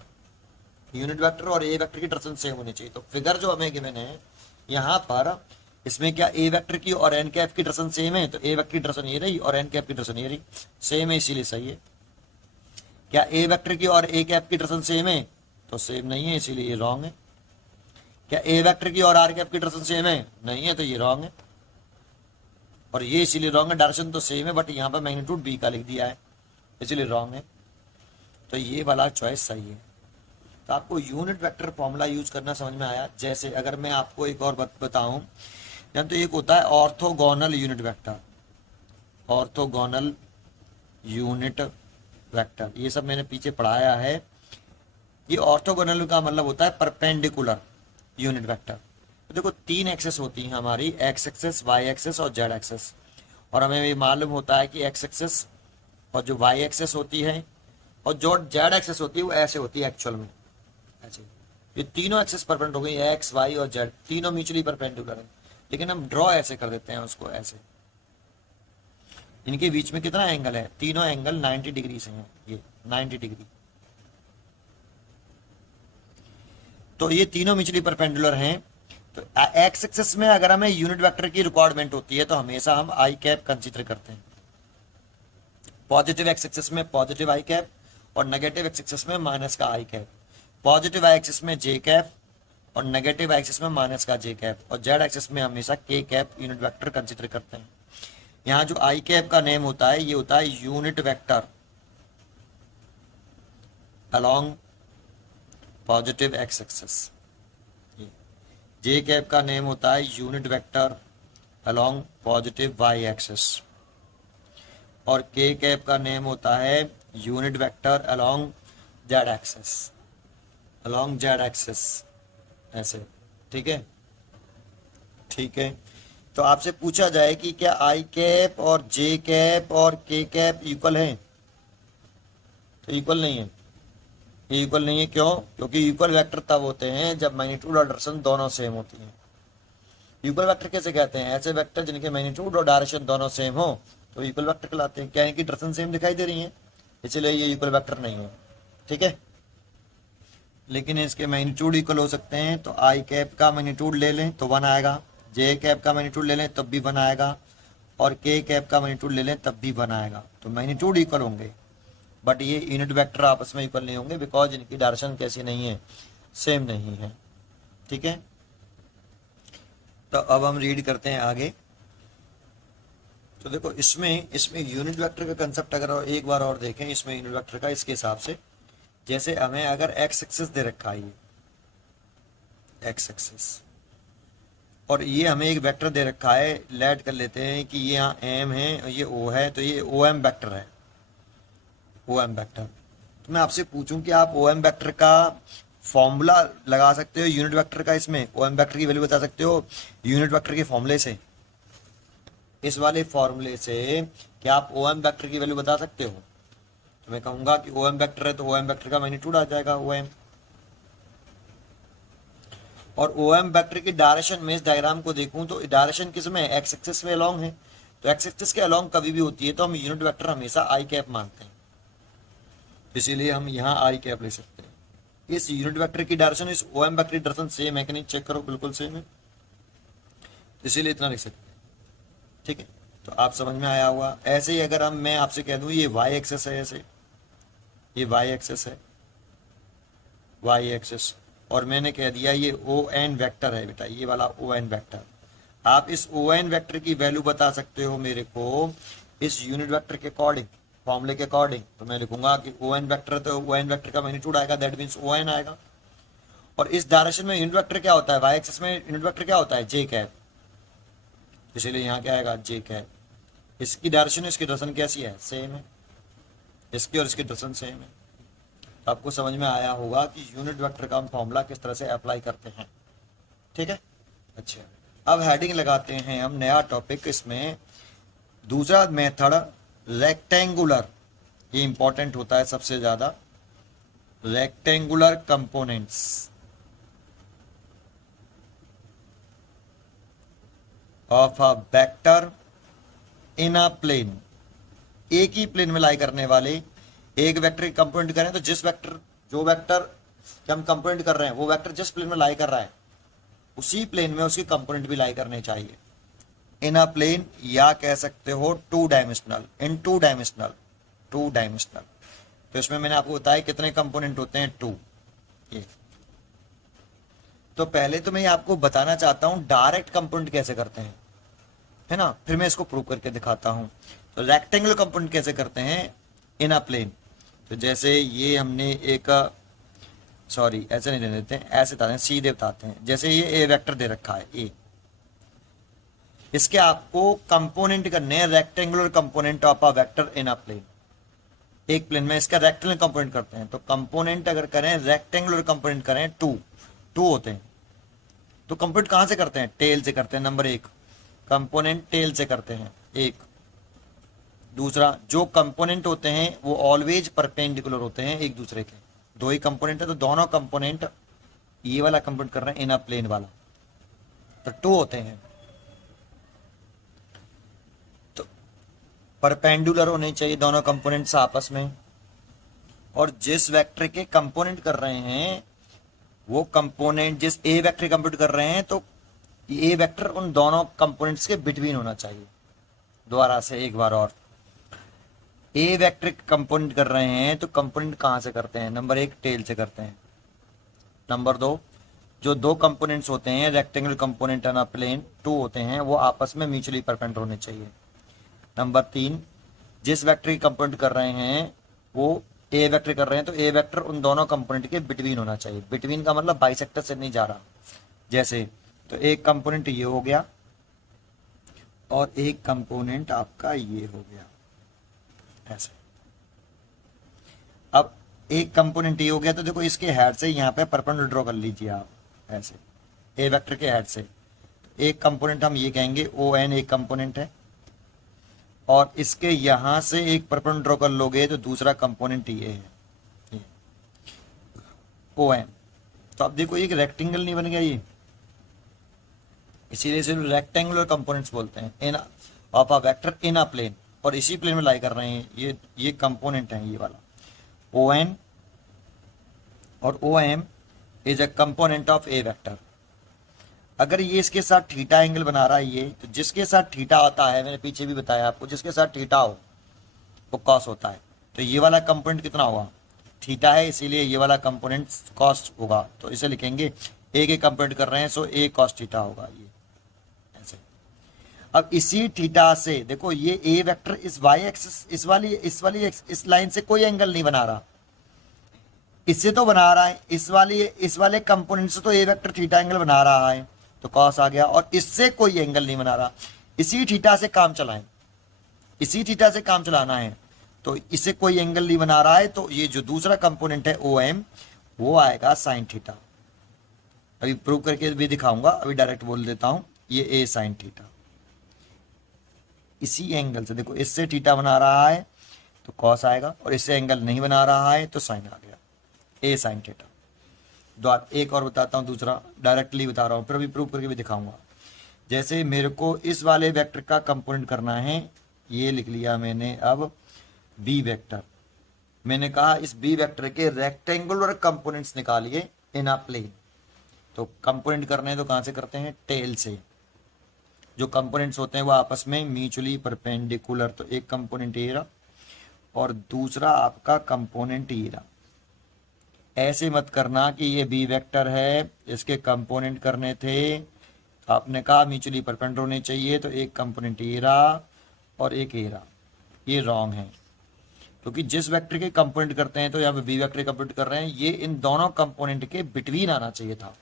यूनिट वेक्टर और ए वेक्टर की डायरेक्शन सेम होनी चाहिए। तो फिगर जो हमें गिवन है यहाँ पर, इसमें क्या ए वेक्टर की और एन कैप की डायरेक्शन सेम है, तो ए वेक्टर की डायरेक्शन ये रही और एन कैप की डायरेक्शन ये रही, सेम है, इसीलिए सही है। क्या ए वेक्टर की और ए कैप की डायरेक्शन सेम है? तो सेम नहीं है, इसीलिए ये रॉन्ग है। क्या ए वेक्टर की और आर कैप की डायरेक्शन सेम है? नहीं है, तो ये रॉन्ग है। और ये इसीलिए रॉन्ग है, डायरेक्शन तो सेम है बट यहाँ पर मैग्नीट्यूड बी का लिख दिया है, इसीलिए रॉन्ग है। तो ये वाला चॉइस सही है। तो आपको यूनिट वेक्टर फॉर्मूला यूज करना समझ में आया। जैसे अगर मैं आपको एक और बताऊं, तो एक होता है orthogonal unit vector, orthogonal unit vector, ये सब मैंने पीछे पढ़ाया है। ये ऑर्थोगोनल का मतलब होता है परपेंडिकुलर यूनिट वेक्टर। तो देखो 3 एक्सेस होती हैं हमारी, एक्स एक्सेस, वाई एक्सेस और जेड एक्सेस, और हमें ये मालूम होता है कि एक्स एक्सेस और जो वाई एक्सेस होती है और जो जेड एक्सेस होती है वो ऐसे होती है एक्चुअल में, ऐसे। ये तीनों एक्सेस परपेंडिकुलर हो गई, एक्स वाई और जेड, तीनों म्यूचुअली परपेंडिकुलर है, लेकिन हम ड्रॉ ऐसे कर देते हैं उसको, ऐसे। इनके बीच में कितना एंगल है? तीनों एंगल 90 डिग्री से हैं, ये 90 डिग्री। तो ये तीनों म्यूचुअली परपेंडिकुलर हैं। तो एक्स एक्सेस में अगर हमें यूनिट वेक्टर की रिक्वायरमेंट होती है तो हमेशा हम आई कैप कंसीडर करते हैं। पॉजिटिव एक्स एक्सेस में पॉजिटिव आई कैप और नेगेटिव एक्स एक्सेस में माइनस का आई कैप। पॉजिटिव आई एक्सेस में जे कैप और नेगेटिव आई एक्सेस में माइनस का जे कैप, और जेड एक्सेस में हमेशा के कैप यूनिट वेक्टर कंसीडर करते हैं। यहाँ जो आई कैप का नेम होता है, ये होता है unit vector along positive X axis. J cap का नेम होता है unit vector along positive Y axis, और के कैप का नेम होता है unit vector along Z axis, along Z axis ऐसे। ठीक है, ठीक है। तो आपसे पूछा जाए कि क्या आई कैप और जे कैप और के कैप इक्वल हैं, तो इक्वल नहीं है। ये इक्वल नहीं है क्यों? क्योंकि इक्वल वेक्टर तब होते हैं जब मैग्नीट्यूड और डायरेक्शन दोनों सेम होती हैं। इक्वल वेक्टर कैसे कहते हैं? ऐसे वेक्टर जिनके मैग्नीट्यूड और डायरेक्शन दोनों सेम हो तो इक्वल वेक्टर कहलाते हैं। क्या इनकी डायरेक्शन सेम दिखाई दे रही है, इसलिए ये इक्वल वेक्टर नहीं है। ठीक है, लेकिन इसके मैग्नीट्यूड इक्वल हो सकते हैं। तो आई कैप का मैग्नीट्यूड ले लें तो 1 आएगा, जे कैप का मैग्नीट्यूड ले लें तब भी 1 आएगा, और के कैप का मैग्नीट्यूड ले लें तब भी 1 आएगा। तो मैग्नीट्यूड इक्वल होंगे, बट ये यूनिट वेक्टर आपस में इक्वल नहीं होंगे, बिकॉज इनकी डायरेक्शन कैसी नहीं है, सेम नहीं है। ठीक है, तो अब हम रीड करते हैं आगे। तो देखो इसमें यूनिट वेक्टर का कंसेप्ट अगर एक बार और देखें, इसमें यूनिट वेक्टर का इसके हिसाब से, जैसे हमें अगर एक्स एक्सिस दे रखा है, ये एक्स एक्सिस, और ये हमें एक वेक्टर दे रखा है, लेट कर लेते हैं कि ये यहाँ एम है और ये ओ है, तो ये ओ एम वेक्टर है, ओ एम वेक्टर। तो मैं आपसे पूछूं कि आप ओ एम वेक्टर का फॉर्मूला लगा सकते हो यूनिट वेक्टर का, इसमें ओ एम वेक्टर की वैल्यू बता सकते हो यूनिट वेक्टर के फॉर्मूले से, इस वाले फॉर्मूले से क्या आप ओ एम वेक्टर की वैल्यू बता सकते हो? तो मैं कहूंगा कि ओ एम वेक्टर है तो ओ एम वेक्टर का मैग्नीट्यूड आ जाएगा ओ एम, और ओ एम वेक्टर की डायरेक्शन में इस डायग्राम को देखूं तो डायरेक्शन किस में, एक्स एक्सिस में अलोंग है, तो एक्स एक्सिस के अलोंग कभी भी होती है तो हम यूनिट वेक्टर हमेशा आई कैप मानते हैं, इसीलिए हम यहाँ आई कैप ले सकते हैं। इस यूनिट वेक्टर की डायरेक्शन इस ओ एम वेक्टर की डायरेक्शन सेम है कि नहीं, चेक करो, बिल्कुल सेम है, इसीलिए इतना लिख सकते हैं। ठीक है, तो आप समझ में आया हुआ। ऐसे ही अगर मैं आपसे कह दूं ये वाई एक्सिस है, ऐसे ये वाई एक्सिस है, वाई एक्सिस, और मैंने कह दिया ये ओ एन वेक्टर है बेटा, ये वाला ओ एन वेक्टर, आप इस ओ एन वेक्टर की वैल्यू बता सकते हो मेरे को इस यूनिट वेक्टर के अकॉर्डिंग, फॉर्मूले के अकॉर्डिंग। तो मैं लिखूंगा कि ओ एन वेक्टर है तो ओ एन वेक्टर का मैग्नीट्यूड आएगा, दैट मींस ओ एन आएगा। और इस डायरेक्शन में यूनिट वेक्टर क्या होता है, वाई एक्सिस में यूनिट वेक्टर क्या होता है, जे कैप, इसीलिए यहाँ क्या आएगा, जे कैप। इसकी डायरेक्शन इसकी डायरेक्शन कैसी है, सेम है, इसकी और इसकी डायरेक्शन सेम है। तो आपको समझ में आया होगा कि यूनिट वेक्टर का हम फॉर्मूला किस तरह से अप्लाई करते हैं। ठीक है, अच्छा, अब हेडिंग लगाते हैं हम नया टॉपिक, इसमें दूसरा मेथड रेक्टेंगुलर, ये इंपॉर्टेंट होता है सबसे ज्यादा, rectangular components of a vector in a plane. एक ही प्लेन में लाई करने वाले एक वेक्टर की कंपोनेंट करें तो जिस वेक्टर, जो वेक्टर कि हम कंपोनेंट कर रहे हैं वो वेक्टर जिस प्लेन में लाई कर रहा है उसी प्लेन में उसकी कंपोनेंट भी लाई करने चाहिए इन अ प्लेन, या कह सकते हो टू डायमेंशनल, इन टू डायमेंशनल, टू डायमेंशनल। तो इसमें मैंने आपको बताया कितने कंपोनेंट होते हैं, 2। ये तो पहले तो मैं आपको बताना चाहता हूं डायरेक्ट कंपोनेंट कैसे करते हैं, है ना, फिर मैं इसको प्रूव करके दिखाता हूं। तो रेक्टेंगुलर कंपोनेंट कैसे करते हैं इन अ प्लेन, तो जैसे ये हमने एक, सॉरी ऐसे नहीं देते हैं, ऐसे बताते हैं, सीधे बताते हैं। जैसे ये ए वेक्टर दे रखा है ए, इसके आपको कंपोनेंट करने हैं rectangular component of a vector in a plane. एक प्लेन में इसका रेक्टेंगुलर कंपोनेंट करते हैं, तो कंपोनेंट अगर करें रेक्टेंगुलर कंपोनेंट करें, टू होते हैं। तो कंपोनेंट कहां से करते हैं, टेल से करते हैं, नंबर 1 कंपोनेंट टेल से करते हैं, एक। दूसरा, जो कंपोनेंट होते हैं वो ऑलवेज परपेंडिकुलर होते हैं एक दूसरे के, 2 ही कंपोनेंट है तो दोनों कंपोनेंट, ये वाला कंपोनेंट कर रहे हैं इन अ प्लेन वाला, तो 2 होते हैं। तो परपेंडिकुलर होने चाहिए दोनों कंपोनेंट्स आपस में, और जिस वेक्टर के कंपोनेंट कर रहे हैं वो कंपोनेंट जिस ए वेक्टर कंप्यूट कर रहे हैं तो ए वेक्टर उन दोनों कंपोनेंट्स के बिटवीन होना चाहिए। दोबारा से एक बार और, ए वेक्टर कंपोनेंट कर रहे हैं तो कंपोनेंट कहां से करते हैं, नंबर 1 टेल से करते हैं। नंबर 2, जो 2 कंपोनेंट्स होते हैं rectangular component on a plane 2 होते हैं, वो आपस में म्यूचुअली परपेंडिकुलर होने चाहिए। नंबर 3, जिस वेक्टर की कंपोनेंट कर रहे हैं वो ए वेक्टर कर रहे हैं तो ए वेक्टर उन दोनों कंपोनेंट के बिटवीन होना चाहिए। बिटवीन का मतलब बाइसेक्टर से नहीं जा रहा। जैसे तो एक कंपोनेंट ये हो गया और एक कंपोनेंट आपका ये हो गया ऐसे। अब एक कंपोनेंट ये हो गया तो देखो इसके हेड से यहाँ पे परपेंडिकुलर ड्रॉ कर लीजिए आप ऐसे, ए वेक्टर के हेड से। एक कंपोनेंट हम ये कहेंगे ओ एन एक कंपोनेंट है, और इसके यहां से एक परपेंडिकुलर ड्रॉ कर लोगे तो दूसरा कंपोनेंट ये है ओ एन। तो अब देखो एक रेक्टेंगल नहीं बन गया ये, इसीलिए इसे रेक्टेंगुलर कंपोनेंट्स बोलते हैं in of a vector in a plane, और इसी प्लेन में लाई कर रहे हैं ये कंपोनेंट है ये वाला ओ एन, और O M is a component of A vector. अगर ये इसके साथ थीटा एंगल बना रहा है ये, तो जिसके साथ थीटा होता है, मैंने पीछे भी बताया आपको, जिसके साथ थीटा हो वो कॉस होता है। तो ये वाला कंपोनेंट कितना होगा, थीटा है, इसीलिए ये वाला कंपोनेंट कॉस होगा। तो इसे लिखेंगे ए के कंपोनेंट कर रहे हैं सो ए कॉस थीटा होगा ये ऐसे। अब इसी थीटा से देखो ये ए वेक्टर इस वाई एक्सिस इस लाइन से कोई एंगल नहीं बना रहा, इससे तो बना रहा है, इस वाले कंपोनेंट से तो ए वेक्टर थीटा एंगल बना रहा है तो कॉस आ गया, और इससे कोई एंगल नहीं बना रहा। इसी थीटा से काम चलाएं, इसी थीटा से काम चलाना है, तो इससे कोई एंगल नहीं बना रहा है, तो ये जो दूसरा कंपोनेंट है ओ एम वो आएगा साइन थीटा। अभी प्रूव करके भी दिखाऊंगा, अभी डायरेक्ट बोल देता हूं, ये ए साइन थीटा। इसी एंगल से देखो, इससे थीटा बना रहा है तो कॉस आएगा, और इससे एंगल नहीं बना रहा है तो साइन आ गया, ए साइन थीटा। एक और बताता हूँ, दूसरा डायरेक्टली बता रहा हूँ, फिर अभी प्रूव करके भी दिखाऊंगा। जैसे मेरे को इस वाले वेक्टर का कंपोनेंट करना है, ये लिख लिया मैंने अब बी वेक्टर। मैंने कहा इस बी वेक्टर के रेक्टेंगुलर कंपोनेंट्स निकालिए इन अ प्लेन। तो कंपोनेंट करने हैं तो कहाँ से करते हैं, टेल से। जो कंपोनेंट्स होते हैं वो आपस में म्यूचुअली परपेंडिकुलर, तो एक कंपोनेंट ये रहा और दूसरा आपका कंपोनेंट ये रहा। ऐसे मत करना कि ये बी वेक्टर है, इसके कंपोनेंट करने थे, आपने कहा म्यूचुअली परपेंडिकुलर होने चाहिए, तो एक कंपोनेंट ये रहा और एक ये रहा। ये रॉन्ग है, क्योंकि जिस वेक्टर के कंपोनेंट करते हैं तो यहाँ पे बी वेक्टर कंपोनेंट कर रहे हैं, ये इन दोनों कंपोनेंट के बिटवीन आना चाहिए था,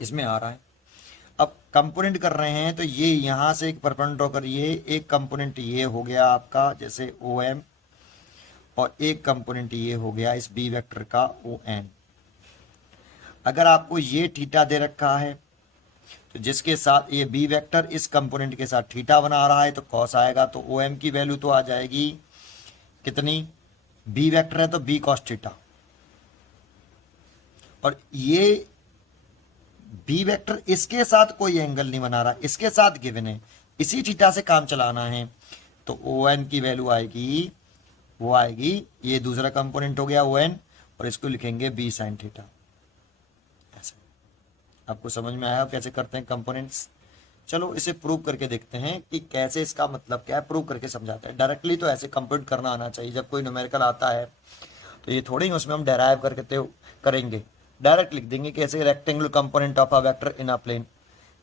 इसमें आ रहा है। अब कंपोनेंट कर रहे हैं तो ये यहां से एक परपेंडिकुलर ड्रॉ करिए, एक कंपोनेंट ये हो गया आपका जैसे ओ एम, और एक कंपोनेंट ये हो गया इस बी वेक्टर का ओ एन। अगर आपको ये थीटा दे रखा है तो जिसके साथ ये बी वेक्टर इस कंपोनेंट के साथ थीटा बना रहा है तो कॉस आएगा, तो ओ एम की वैल्यू तो आ जाएगी कितनी, बी वेक्टर है तो बी कॉस थीटा, और ये बी वेक्टर इसके साथ कोई एंगल नहीं बना रहा, इसके साथ गिवन है, इसी थीटा से काम चलाना है, तो ओ एन की वैल्यू आएगी, वो आएगी, ये दूसरा कंपोनेंट हो गया ओ एन, और इसको लिखेंगे बी साइन थीटा। ऐसे आपको समझ में आया कैसे करते हैं कंपोनेंट्स। चलो इसे प्रूव करके देखते हैं कि कैसे, इसका मतलब क्या है, प्रूव करके समझाते हैं। डायरेक्टली तो ऐसे कंप्यूट करना आना चाहिए, जब कोई न्यूमेरिकल आता है तो ये थोड़ी उसमें हम डेराइव करके करेंगे, डायरेक्ट लिख देंगे कि ऐसे rectangular component of a vector in a plane.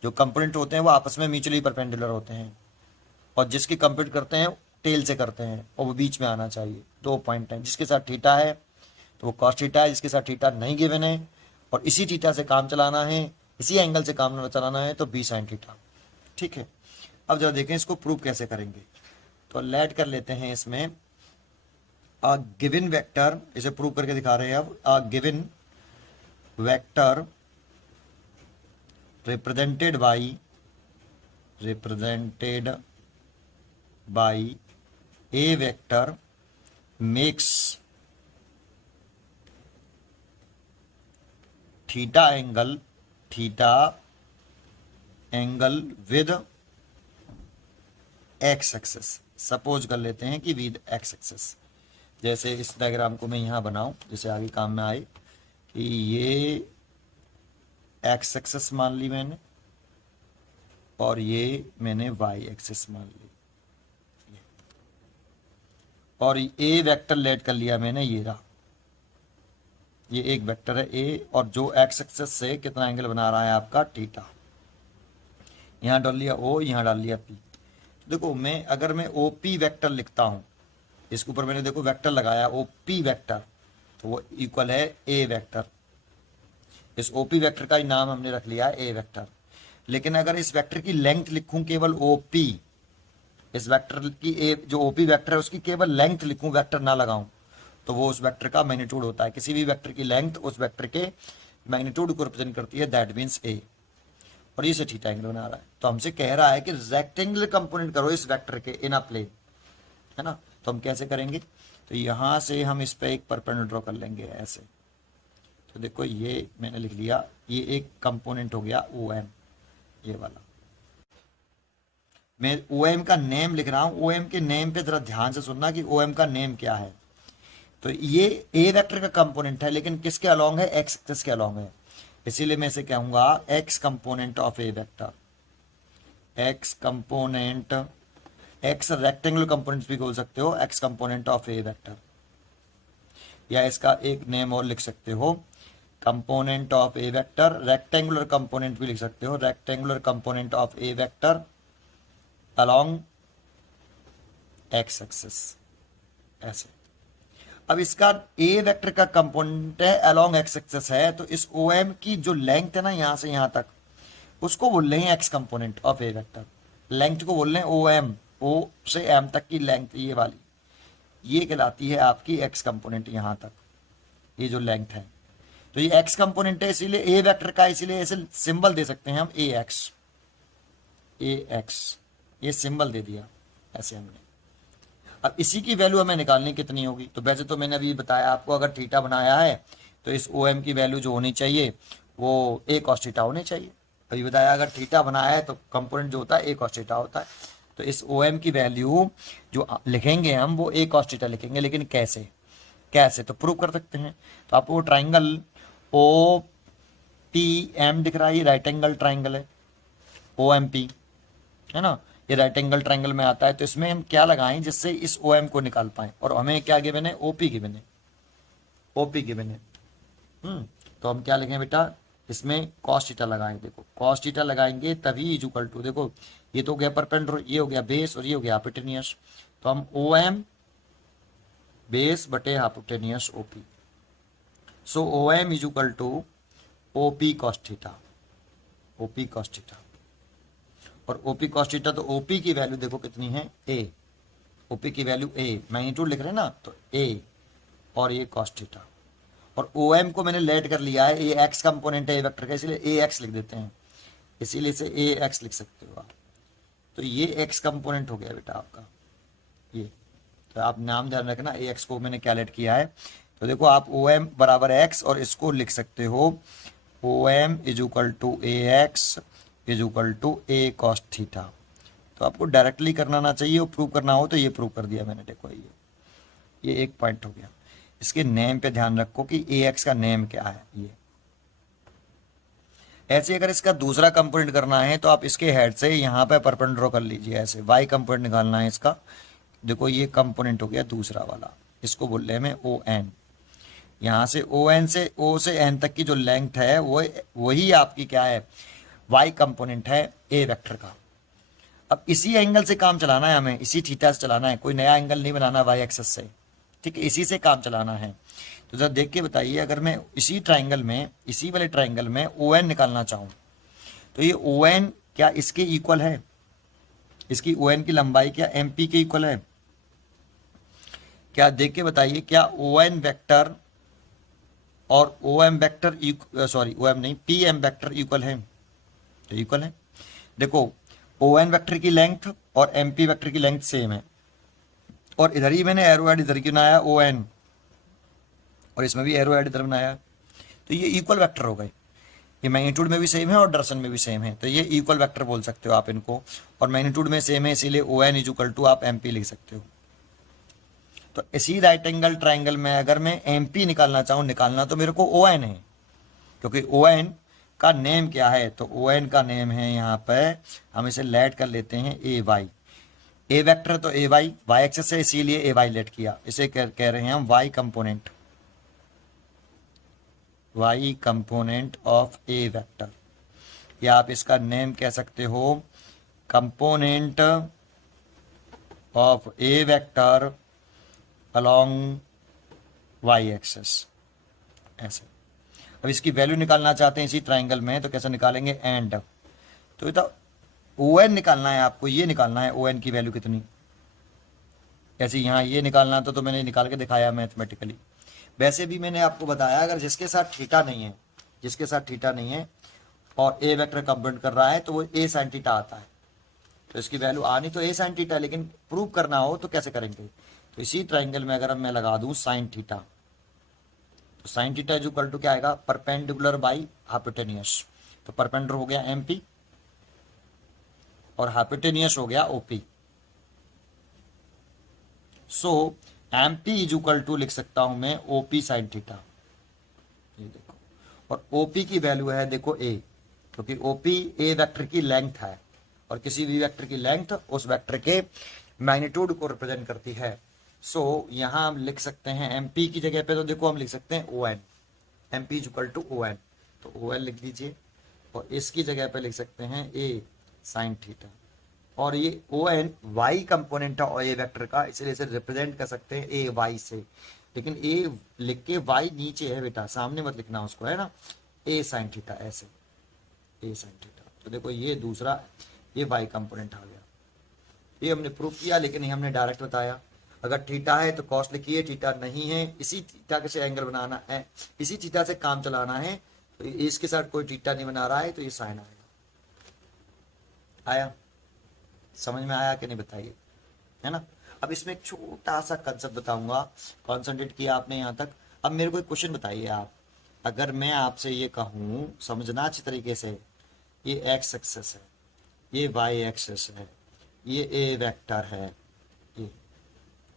जो कंपोनेंट होते हैं वो आपस में म्यूचुअली परपेंडिकुलर होते हैं, और जिसकी कंप्यूट करते हैं टेल से करते हैं, और वो बीच में आना चाहिए। 2 पॉइंट हैं, जिसके साथ थीटा है तो वो कॉस थीटा है, जिसके साथ थीटा नहीं गिवन है और इसी थीटा से काम चलाना है, इसी एंगल से काम चलाना है, तो बी साइन थीटा। ठीक है, अब जरा देखें इसको प्रूव कैसे करेंगे। तो लेट कर लेते हैं इसमें अ गिवन वेक्टर, इसे प्रूव करके दिखा रहे हैं अब। A given vector represented by A vector makes theta angle with x axis. Suppose कर लेते हैं कि विद एक्स एक्सिस, जैसे इस डायग्राम को मैं यहाँ बनाऊं, जैसे आगे काम में आए कि ये एक्स एक्सिस मान ली मैंने, और ये मैंने वाई एक्सिस मान ली, और ए वेक्टर लेट कर लिया मैंने, ये रहा, ये एक वेक्टर है ए, और जो एक्स एक्सिस से कितना एंगल बना रहा है आपका थीटा। यहाँ डाल लिया ओ, यहाँ डाल लिया पी। देखो मैं अगर मैं ओ पी वेक्टर लिखता हूँ इसके ऊपर मैंने देखो वेक्टर लगाया ओपी वेक्टर, तो वो इक्वल है ए वेक्टर। इस ओपी वेक्टर का ही नाम हमने रख लिया है ए वेक्टर। लेकिन अगर इस वेक्टर की लेंथ लिखूं केवल ओपी, इस वेक्टर की ए जो ओपी वेक्टर है उसकी केवल लेंथ लिखूं, वेक्टर ना लगाऊं, तो वो उस वेक्टर का मैग्नीट्यूड होता है। किसी भी वेक्टर की लेंथ उस वेक्टर के मैग्नीट्यूड को रिप्रेजेंट करती है, दैट मीन्स ए। और ये से थीटा एंगल बना रहा है, तो हमसे कह रहा है कि रेक्टेंगुलर कंपोनेंट करो इस वेक्टर के इन अ प्लेन, है ना। तो हम कैसे करेंगे, तो यहां से हम इस पे एक परपेंडिकुलर ड्रॉ कर लेंगे ऐसे। तो देखो ये मैंने लिख लिया, ये एक कंपोनेंट हो गया ओ एम, ये वाला। मैं ओ एम का नेम लिख रहा हूं, ओ एम के नेम पे जरा ध्यान से सुनना कि ओ एम का नेम क्या है। तो ये ए वेक्टर का कंपोनेंट है, लेकिन किसके अलोंग है, एक्स एक्सिस के अलोंग है, इसीलिए मैं इसे कहूंगा x component of A vector. X component, x rectangular component भी बोल सकते हो, x component of A vector, या इसका एक नेम और लिख सकते हो, component of A vector. Rectangular component भी लिख सकते हो, rectangular component of A vector along X axis, ऐसे। अब इसका ए वेक्टर का कंपोनेंट है अलोंग एक्स एक्सिस है, तो इस ओ एम की जो लेंथ है ना यहां से यहां तक, उसको बोल रहे हैं X component of A vector. Length को बोल रहे हैं ओ एम, ओ से एम तक की लेंथ ये वाली, ये कहलाती है आपकी एक्स कंपोनेंट यहां तक, ये जो लेंथ है। तो ये एक्स कंपोनेंट है, इसीलिए ए वेक्टर का, इसीलिए ऐसे सिंबल दे सकते हैं हम ए एक्स, ए एक्स, ये सिंबल दे दिया ऐसे हमने। अब इसी की वैल्यू हमें निकालनी कितनी होगी, तो वैसे तो मैंने अभी बताया आपको, अगर थीटा बनाया है तो इस ओ एम की वैल्यू जो होनी चाहिए वो ए कॉस थीटा होनी चाहिए। अभी बताया अगर थीटा बनाया है तो कंपोनेंट जो होता है ए कॉस थीटा होता है। तो इस ओ एम की वैल्यू जो लिखेंगे हम वो ए कॉस थीटा लिखेंगे, लेकिन कैसे, कैसे तो प्रूव कर सकते हैं। तो आपको ट्राइंगल ओ पी एम दिख रहा है, ये राइट एंगल ट्राइंगल है ओ एम पी, है ना, ये राइट एंगल ट्राइंगल में आता है। तो इसमें हम क्या लगाएं जिससे इस ओ एम को निकाल पाए, और हमें क्या गिवन है, ओपी गिवन है, ओपी गिवन है। तो हम क्या लिखें बेटा, इसमें कॉस थीटा लगाएं। देखो कॉस थीटा लगाएंगे तभी इज इक्वल टू, देखो ये तो हो गया परपेंडिकुलर, ये हो गया बेस और ये हो गया हाइपोटेनियस। तो हम ओ एम बेस बटे hypotenuse OP, so O M is equal to OP cos theta, OP cos theta. और ओपी कॉस थीटा, तो ओपी की वैल्यू देखो कितनी है, ए, ओपी की वैल्यू ए, मैग्नीट्यूड लिख रहे हैं ना, तो ए, और ये कॉस थीटा। और ओ एम को मैंने लेट कर लिया है, ए एक्स कंपोनेंट है ए वेक्टर का, इसलिए ए एक्स लिख देते हैं, इसीलिए इसे ए एक्स लिख सकते हो आप। तो ये एक्स कंपोनेंट हो गया बेटा आपका ये। तो आप नाम ध्यान रखना, ए एक्स को मैंने क्या लेट किया है। तो देखो आप ओ एम बराबर एक्स, और इसको लिख सकते हो O M is equal to A X is equal to A cos theta. तो आपको डायरेक्टली करना ना चाहिए, और प्रूव करना हो तो ये प्रूव कर दिया मैंने, देखो ये एक पॉइंट हो गया। इसके नेम पे ध्यान रखो कि ए एक्स का नेम क्या है ये। ऐसे अगर इसका दूसरा कंपोनेंट करना है तो आप इसके हेड से यहाँ पे परपेंडिकुलर ड्रॉ कर लीजिए, ऐसे वाई कंपोनेंट निकालना है इसका। देखो ये कंपोनेंट हो गया दूसरा वाला, इसको बोल रहे हैं मैं ओ एन। यहाँ से ओ एन से ओ से एन तक की जो लेंथ है वो वही आपकी क्या है, वाई कंपोनेंट है ए वेक्टर का। अब इसी एंगल से काम चलाना है हमें, इसी थीटा से चलाना है, कोई नया एंगल नहीं बनाना वाई एक्सिस से, ठीक है, इसी से काम चलाना है। तो जरा देख के बताइए, अगर मैं इसी ट्राइंगल में, इसी वाले ट्राइंगल में ओ एन निकालना चाहूँ, तो ये ओ एन क्या इसके इक्वल है, इसकी ओ एन की लंबाई क्या एम पी के इक्वल है, क्या देख के बताइए, क्या ओ एन वेक्टर और O M vector, sorry O M नहीं, पी एम वेक्टर इक्वल है, तो इक्वल है। देखो ओ एन वेक्टर की लेंथ और एम पी वेक्टर की लेंथ सेम है, और इधर ही मैंने एरो एड इधर क्यों बनाया ओ एन, और इसमें भी एरो एड इधर बनाया, तो ये इक्वल वेक्टर हो गए। ये मैग्नीट्यूड में भी सेम है और डायरेक्शन में भी सेम है, तो ये इक्वल वेक्टर बोल सकते हो आप इनको। और मैग्नीट्यूड में सेम है, इसीलिए O N is equal to आप एम पी लिख सकते हो। तो इसी राइट एंगल ट्राइंगल में अगर मैं एम पी निकालना चाहूँ, निकालना तो मेरे को ओ एन है, क्योंकि ओ एन का नेम क्या है, तो ओ एन का नेम है यहाँ पे, हम इसे लेट कर लेते हैं ए वाई, ए वेक्टर तो ए वाई, वाई एक्सेस से इसीलिए ए वाई लेट किया, इसे कह रहे हैं हम Y component, Y component of A vector, या आप इसका नेम कह सकते हो component of A vector along Y axis, ऐसे। अब इसकी वैल्यू निकालना चाहते हैं इसी ट्राइंगल में, तो कैसे निकालेंगे, एंड, तो बेटा ओ एन निकालना है आपको, ये निकालना है ओ एन की वैल्यू कितनी, ऐसे यहाँ ये निकालना तो मैंने निकाल के दिखाया मैथमेटिकली। वैसे भी मैंने आपको बताया अगर जिसके साथ थीटा नहीं है, जिसके साथ थीटा नहीं है और ए वेक्टर कंपोनेंट कर रहा है तो वो ए साइन थीटा आता है, तो इसकी वैल्यू आनी तो ए साइन थीटा, लेकिन प्रूव करना हो तो कैसे करेंगे, तो इसी ट्राइंगल में अगर मैं लगा दूं साइन थीटा, तो sine theta is equal to क्या आएगा, परपेंडिकुलर बाई हाइपोटेनियस, तो परपेंडिकुलर हो गया एमपी और हाइपोटेनियस हो गया OP. So M P is equal to लिख सकता हूं मैं ओपी साइन थीटा, ये देखो, और ओपी की वैल्यू है देखो ए, क्योंकि ओपी ए वेक्टर की लेंथ है और किसी भी वेक्टर की लेंथ उस वेक्टर के मैग्नीट्यूड को रिप्रेजेंट करती है। सो यहां हम लिख सकते हैं एमपी की जगह पे, तो देखो हम लिख सकते हैं O N, M P is equal to O N, तो ओ एन लिख दीजिए, और इसकी जगह पे लिख सकते हैं ए साइन थीटा, और ये ओ एन वाई कंपोनेंट है और ए वेक्टर का, इसलिए इसे रिप्रेजेंट कर सकते हैं ए वाई से, लेकिन ए लिख के वाई नीचे है बेटा, सामने मत लिखना उसको, है ना, ए साइन थीटा, ऐसे ए साइन थीटा, तो देखो ये दूसरा ये वाई कंपोनेंट आ गया, ये हमने प्रूव किया, लेकिन ये हमने डायरेक्ट बताया। अगर थीटा है तो कॉस लिखिए, थीटा नहीं है इसी थीटा से एंगल बनाना है, इसी थीटा से काम चलाना है, तो इसके साथ कोई थीटा नहीं बना रहा है तो ये साइन आएगा। आया समझ में, आया कि नहीं बताइए, है ना। अब इसमें एक छोटा सा कंसेप्ट बताऊंगा, कॉन्सेंट्रेट किया आपने यहाँ तक। अब मेरे को एक क्वेश्चन बताइए आप, अगर मैं आपसे ये कहूँ, समझना अच्छी तरीके से, ये एक्स एक्सेस है, ये वाई एक्सेस है, ये ए वेक्टर है, ये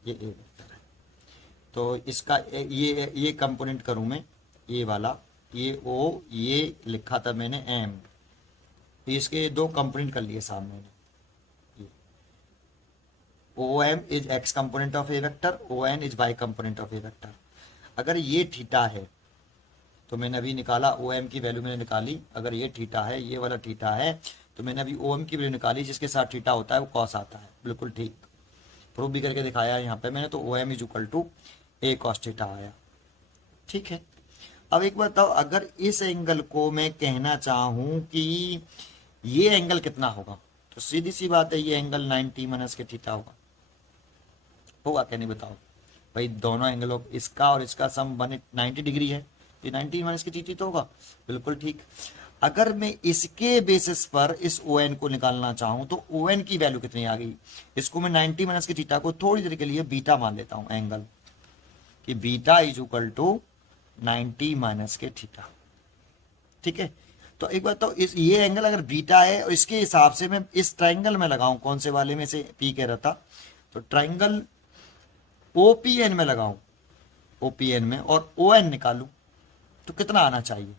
ए वेक्टर है, तो इसका ये कंपोनेंट करूं मैं, ये वाला, ये ओ, ये लिखा था मैंने एम, इसके दो कंपोनेंट कर लिए सामने ने, O M is X component of A vector, O N is Y component of A vector. अगर ये थीटा है तो मैंने अभी निकाला ओ एम की वैल्यू मैंने निकाली, अगर ये थीटा है, ये वाला थीटा है, तो मैंने अभी ओ एम की वैल्यू निकाली, जिसके साथ थीटा होता है वो कॉस आता है, बिल्कुल ठीक, प्रूव भी करके दिखाया यहाँ पे मैंने, तो O M is equal to A cos theta आया, ठीक है। अब एक बात बताओ, अगर इस एंगल को मैं कहना चाहूं कि ये एंगल कितना होगा, तो सीधी सी बात है, ये एंगल 90 माइनस के थीटा होगा क्या, नहीं बताओ भाई, दोनों एंगलों इसका और इसका सम 90 डिग्री है, ये 90 माइनस की थीटा तो होगा, बिल्कुल ठीक। अगर मैं इसके बेसिस पर इस ओ एन को निकालना चाहूं तो ओ एन की वैल्यू कितनी आ गई, इसको मैं 90 माइनस की थीटा को थोड़ी देर के लिए बीटा मान लेता हूं एंगल, कि beta is equal to 90 minus के थीटा, ठीक है। तो एक बात तो इस ये एंगल अगर बीटा है और इसके हिसाब से मैं इस ट्राइंगल में लगाऊं, कौन से वाले में से पी कह रहा था, तो ट्राइंगल ओपीएन में लगाऊं, ओपीएन में, और ओ एन निकालूं तो कितना आना चाहिए,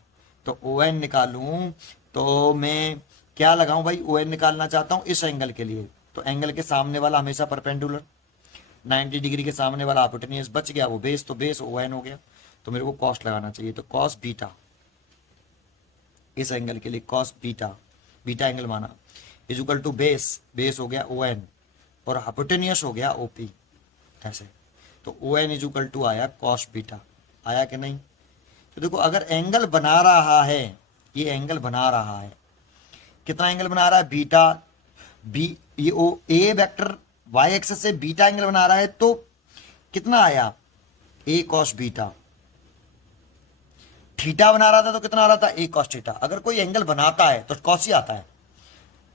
तो ओ एन निकालूं तो मैं क्या लगाऊं भाई, ओ एन निकालना चाहता हूं इस एंगल के लिए, तो एंगल के सामने वाला हमेशा परपेंडिकुलर, 90 डिग्री के सामने वाला हाइपोटेन्यूज बच गया, वो बेस, तो बेस ओ एन हो गया, तो मेरे को कॉस्ट लगाना चाहिए, तो कॉस बीटा इस एंगल के लिए, कॉस बीटा, बीटा एंगल माना, is equal to base, base हो गया ओ एन और हाइपोटेन्यूज हो गया ओपी, ऐसे, तो O N is equal to आया कॉस बीटा, आया कि नहीं। तो देखो अगर एंगल बना रहा है, ये एंगल बना रहा है, कितना एंगल बना रहा है, बीटा, बी, ये ओ ए वेक्टर वाई एक्सेस से बीटा एंगल बना रहा है, तो कितना आया, ए कॉस बीटा, थीटा बना रहा था तो कितना आ रहा था, ए कॉस थीटा। अगर कोई एंगल बनाता है तो कॉस ही आता है,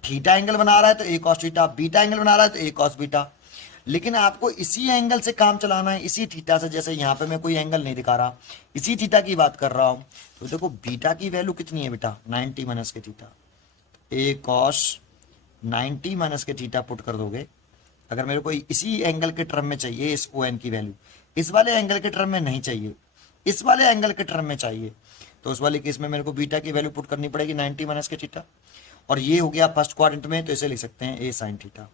थीटा एंगल बना रहा है तो ए कॉस थीटा, बीटा एंगल बना रहा है तो ए कॉस बीटा, लेकिन आपको इसी एंगल से काम चलाना है, इसी थीटा से, जैसे यहाँ पे मैं कोई एंगल नहीं दिखा रहा, इसी थीटा की बात कर रहा हूं, तो देखो बीटा की वैल्यू कितनी है बेटा, 90 माइनस के थीटा, ए कॉस 90 माइनस के थीटा पुट कर दोगे, अगर मेरे को इसी एंगल के टर्म में चाहिए इस ओ एन की वैल्यू, इस वाले एंगल के टर्म में नहीं चाहिए, इस वाले एंगल के टर्म में चाहिए, तो उस वाले केस में मेरे को बीटा की वैल्यू पुट करनी पड़ेगी 90 माइनस के थीटा, और ये हो गया फर्स्ट क्वाड्रेंट में, तो इसे लिख सकते हैं ए साइन थीटा,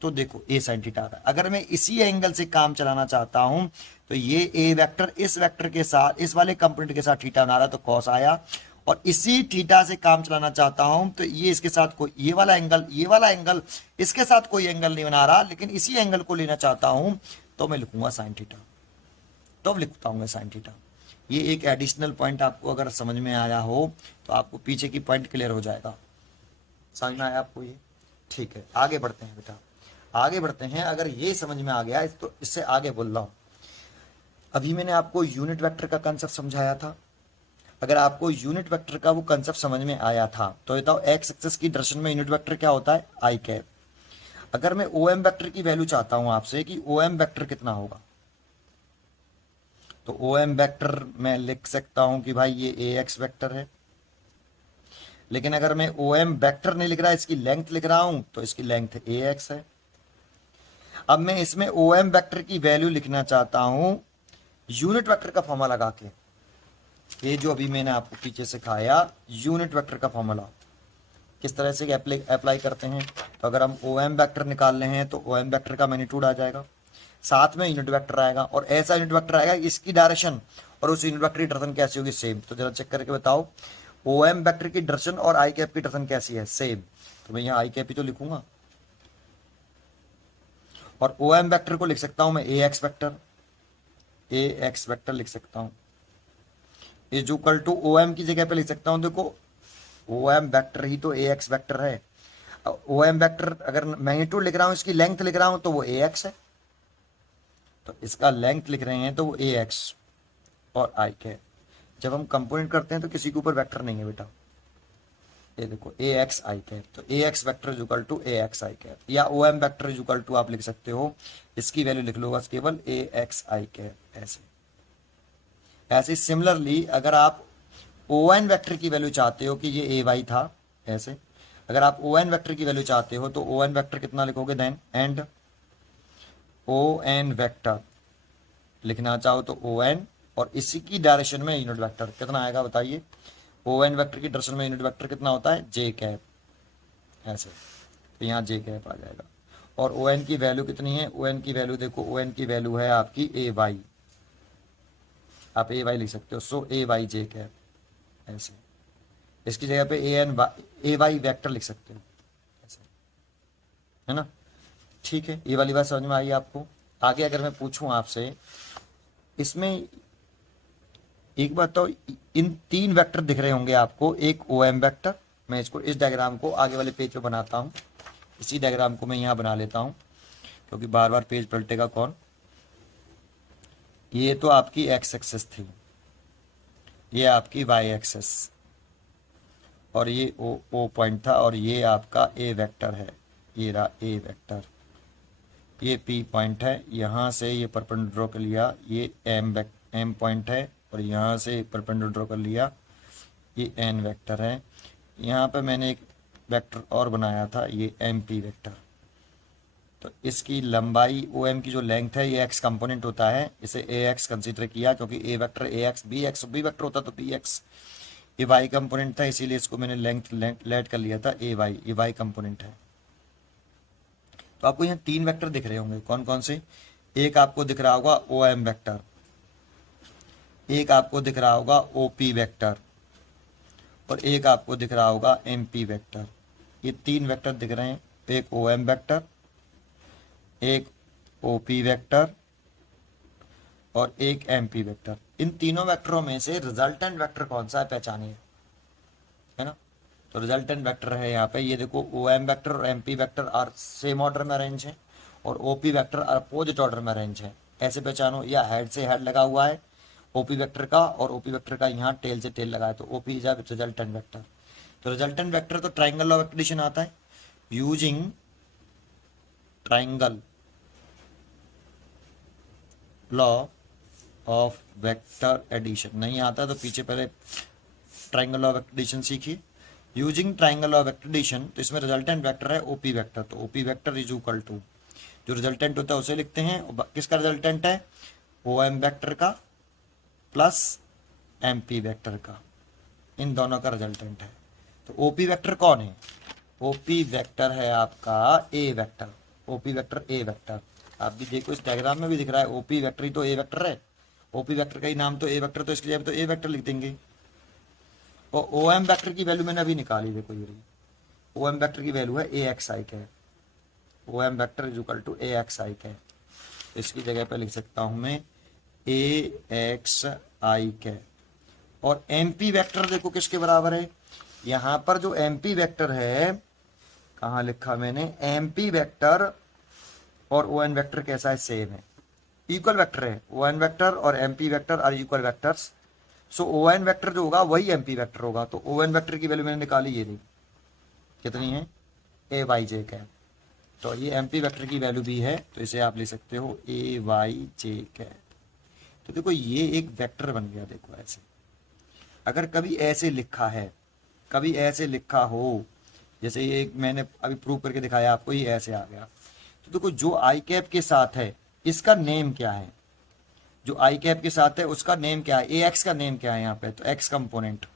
तो देखो ए साइन थीटा आ रहा है। अगर मैं इसी एंगल से काम चलाना चाहता हूं तो ये ए वेक्टर इस वेक्टर के साथ, इस वाले कंपोनेंट के साथ थीटा बना रहा है, तो कॉस आया, और इसी थीटा से काम चलाना चाहता हूं तो ये इसके साथ कोई, ये वाला एंगल इसके साथ कोई एंगल नहीं बना रहा, लेकिन इसी एंगल को लेना चाहता हूं तो मैं लिखूंगा साइन थीटा, तब लिखता हूँ साइन थीटा। ये एक एडिशनल पॉइंट आपको अगर समझ में आया हो तो आपको पीछे की पॉइंट क्लियर हो जाएगा। समझ में आया आपको ये? ठीक है, आगे बढ़ते हैं बेटा, आगे बढ़ते हैं। अगर ये समझ में आ गया तो इससे आगे बोल रहा हूँ। अभी मैंने आपको यूनिट वेक्टर का कंसेप्ट समझाया था। अगर आपको यूनिट वेक्टर का वो कंसेप्ट समझ में आया था तो बताओ एक्स एक्सिस की डायरेक्शन में यूनिट वेक्टर क्या होता है? आई कैप। अगर मैं ओ एम वेक्टर की वैल्यू चाहता हूं आपसे कि ओ एम वेक्टर कितना होगा, तो ओ एम वेक्टर मैं लिख सकता हूं कि भाई ये ए एक्स वेक्टर है। लेकिन अगर मैं ओ एम वेक्टर नहीं लिख रहा, इसकी लेंथ लिख रहा हूं, तो इसकी लेंथ ए एक्स है। अब मैं इसमें ओ एम वेक्टर की वैल्यू लिखना चाहता हूं यूनिट वेक्टर का फॉर्मूला लगा के। ये जो अभी मैंने आपको पीछे सिखाया यूनिट वेक्टर का फॉर्मूला किस तरह से अप्लाई करते हैं, तो अगर हम ओ एम वेक्टर निकाल रहे हैं तो ओ एम वेक्टर का मैग्नीट्यूड आ जाएगा, साथ में यूनिट वेक्टर आएगा, और ऐसा यूनिट वेक्टर आएगा इसकी डायरेक्शन और उस यूनिट वेक्टर की डायरेक्शन कैसी होगी? सेम। तो जरा चेक करके बताओ ओ एम वेक्टर की डायरेक्शन और आई कैप की डायरेक्शन कैसी है? सेम। तो मैं यहाँ आई कैप ही तो लिखूंगा, और ओ एम वेक्टर को लिख सकता हूं मैं A X vector, A X vector लिख सकता हूं, is equal to O M की जगह पे लिख सकता हूं, देखो ओ एम वेक्टर ही तो ए एक्स वेक्टर है। ओ एम वेक्टर अगर मैग्नीट्यूड लिख रहा हूं, इसकी लेंथ लिख रहा हूं, तो वो ए एक्स है, तो इसका लेंथ लिख रहे हैं तो वो ए एक्स और आई कैप। जब हम कंपोनेंट करते हैं तो किसी के ऊपर वेक्टर नहीं है बेटा, ये देखो ए एक्स आई कैप, तो A X vector is equal to A X I cap, या O M vector is equal to आप लिख सकते हो, इसकी वैल्यू लिख लो बस केवल ए एक्स आई कैप। ऐसे ऐसे सिमिलरली अगर आप ओ एन वेक्टर की वैल्यू चाहते हो कि ये ए वाई था, ऐसे अगर आप ओ एन वेक्टर की वैल्यू चाहते हो तो ओ एन वेक्टर कितना लिखोगे? Then and O N vector लिखना चाहो तो ओ एन, और इसी की डायरेक्शन में यूनिट वेक्टर कितना आएगा बताइए? ओ एन वेक्टर की डायरेक्शन में यूनिट वेक्टर कितना होता है? जे कैप। ऐसे तो यहाँ जे कैप आ जाएगा। और ओ एन की वैल्यू कितनी है? ओ एन की वैल्यू देखो, ओ एन की वैल्यू है आपकी ए वाई, आप ए वाई लिख सकते हो, सो ए वाई जे कैप। ऐसे इसकी जगह पे ए वाई वेक्टर लिख सकते हो, ऐसे है ना? ठीक है, ये वाली बात समझ में आई आपको? आगे अगर मैं पूछूं आपसे, इसमें एक बात तो, इन तीन वेक्टर दिख रहे होंगे आपको, एक ओ एम वेक्टर, मैं इसको इस डायग्राम को आगे वाले पेज पे बनाता हूँ, इसी डायग्राम को मैं यहाँ बना लेता हूँ क्योंकि बार बार पेज पलटेगा कौन। ये तो आपकी एक्स एक्सेस थी, ये आपकी वाई एक्सेस, और ये ओ पॉइंट था, और ये आपका ए वेक्टर है, ये रहा ए वेक्टर, ये पी पॉइंट है, यहाँ से ये परपेंडिकुलर ड्रॉ कर लिया, ये एम पॉइंट है, और यहाँ से परपेंडिकुलर ड्रॉ कर लिया, ये एन वेक्टर है। यहाँ पे मैंने एक वेक्टर और बनाया था, ये एम पी वेक्टर। तो इसकी लंबाई ओ एम की जो लेंथ है, ये एक्स कंपोनेंट होता है, इसे ए एक्स कंसिडर किया क्योंकि A vector A X B vector होता तो बी एक्स। ये वाई कंपोनेंट था, इसीलिए इसको मैंने लेंथ लेट कर लिया था ए वाई, ये वाई कंपोनेंट है। तो आपको यहाँ तीन वेक्टर दिख रहे होंगे, कौन कौन से? एक आपको दिख रहा होगा ओ एम वेक्टर, एक आपको दिख रहा होगा ओ पी वेक्टर, और एक आपको दिख रहा होगा एम पी वेक्टर। ये तीन वेक्टर दिख रहे हैं, एक ओ एम वेक्टर, एक ओ पी वेक्टर, और एक एम पी वेक्टर। इन तीनों वेक्टरों में से रिजल्टेंट वेक्टर कौन सा है पहचानिए, है ना? तो रिजल्टेंट वेक्टर है यहाँ पे, ये देखो ओ एम वेक्टर और M P vector are same order में अरेंज है, और O P vector opposite order में अरेंज है। ऐसे पहचानो, या हेड से हेड लगा हुआ है ओपी वेक्टर का, और ओपी वेक्टर का यहाँ टेल से टेल लगा है, तो ओपी इज रिजल्टेंट वेक्टर। तो रिजल्टेंट वेक्टर तो ट्राइंगल लॉ ऑफ एडिशन आता है, using triangle law of vector addition. नहीं आता तो पीछे पहले ट्राइंगल लॉ ऑफ एडिशन सीखिए। Using triangle law of addition, तो इसमें रिजल्टेंट वेक्टर है ओपी वेक्टर, तो OP vector is equal to, जो रिजल्टेंट होता है उसे लिखते हैं, किसका रिजल्टेंट है? ओ एम वेक्टर का प्लस एम पी वेक्टर का, इन दोनों का रिजल्टेंट है। तो ओपी वेक्टर कौन है? ओपी वेक्टर है आपका A vector, OP vector A vector. आप भी देखो इस डायग्राम में भी दिख रहा है ओपी वेक्टर ही तो ए वेक्टर है, ओपी वेक्टर का ही नाम तो ए वेक्टर, तो इसके जगह तो ए वेक्टर लिख देंगे। और ओ एम वेक्टर की वैल्यू मैंने अभी निकाली, देखो ये रही, ओ एम वेक्टर की वैल्यू है A X I cap, O M vector is equal to A X I cap. इसकी जगह पे लिख सकता हूं मैं ए एक्स आई कैप। और एमपी वेक्टर देखो किसके बराबर है, यहां पर जो एमपी वेक्टर है, कहाँ लिखा मैंने, एमपी वेक्टर और ओ एन वेक्टर कैसा है, सेम है, इक्वल वेक्टर है। ओ एन वेक्टर और MP vector are equal vectors. So O N vector जो होगा वही एमपी वेक्टर होगा। तो ओ एन वेक्टर की वैल्यू मैंने निकाली, ये नहीं कितनी है, ए वाई जे कैप। तो ये एमपी वेक्टर की वैल्यू भी है, तो इसे आप ले सकते हो ए वाई जे कैप। तो देखो ये एक वेक्टर बन गया। देखो ऐसे अगर कभी ऐसे लिखा है, कभी ऐसे लिखा हो, जैसे ये मैंने अभी प्रूव करके दिखाया आपको, ये ऐसे आ गया। तो देखो जो आई कैप के साथ है इसका नेम क्या है, जो आई कैप के साथ है उसका नेम क्या है, ए एक्स का नेम क्या है यहाँ पे, तो एक्स कंपोनेंट।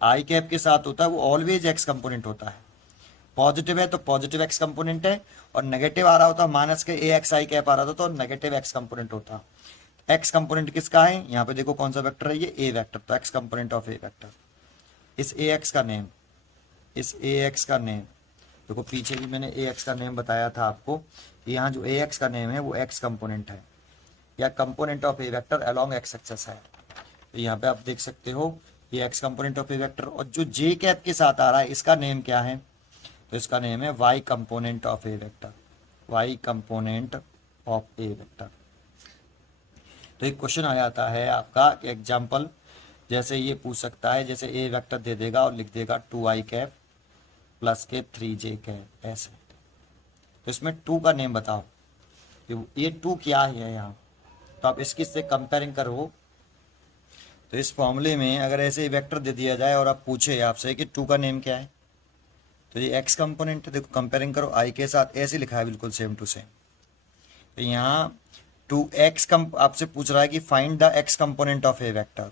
आई कैप के साथ होता है वो ऑलवेज एक्स कंपोनेंट होता है। पॉजिटिव है तो पॉजिटिव एक्स कंपोनेंट है, और नेगेटिव आ रहा होता माइनस के ए एक्स आई कैप आ रहा था तो नेगेटिव एक्स कंपोनेंट होता। एक्स कंपोनेंट किसका है, यहाँ पे देखो कौन सा वेक्टर है, ये ए वेक्टर, तो X component of A vector. इस ए एक्स का नेम, इस ए एक्स का नेम, देखो पीछे भी मैंने ए एक्स का नेम बताया था आपको, यहाँ जो ए एक्स का नेम है वो एक्स कंपोनेंट है, या component of A vector along x axis है। तो यहाँ पे आप देख सकते हो ये x component of A vector. और जो जे कैप के साथ आ रहा है इसका नेम क्या है, तो इसका नेम है y component of A vector, y component of A vector. तो एक क्वेश्चन आ जाता है आपका एग्जाम्पल, जैसे ये पूछ सकता है, जैसे ए वेक्टर दे देगा और लिख देगा 2i कैप प्लस के 3j कैप ऐसे। तो इसमें 2 का नेम बताओ, ये 2 क्या है यहाँ, तो आप इसकी से कंपेयरिंग करो। तो इस फॉर्मूले में अगर ऐसे वेक्टर दे दिया जाए और आप पूछे आपसे कि 2 का नेम क्या है, तो ये एक्स कंपोनेंट है। देखो कंपेयरिंग करो आई के साथ, ऐसे लिखा है बिल्कुल सेम टू सेम। तो यहाँ 2x आपसे पूछ रहा है कि find the x component of A vector.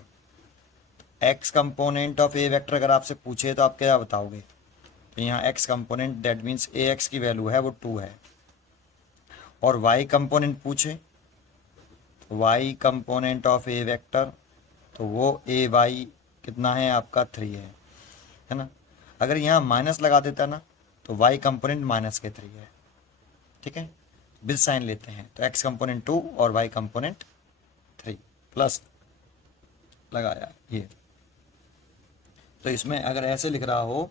X component of A vector अगर आपसे पूछे तो आप क्या बताओगे, तो यहाँ x component that means A x की वैल्यू है वो 2 है। और वाई कंपोनेंट पूछे, y component of A vector, तो वो ए वाई कितना है आपका 3 है ना। अगर यहाँ माइनस लगा देता ना तो वाई कंपोनेंट माइनस के 3 है, ठीक है, बिल साइन लेते हैं। तो एक्स कंपोनेंट 2 और वाई कंपोनेंट 3 प्लस लगाया ये। तो इसमें अगर ऐसे लिख रहा हो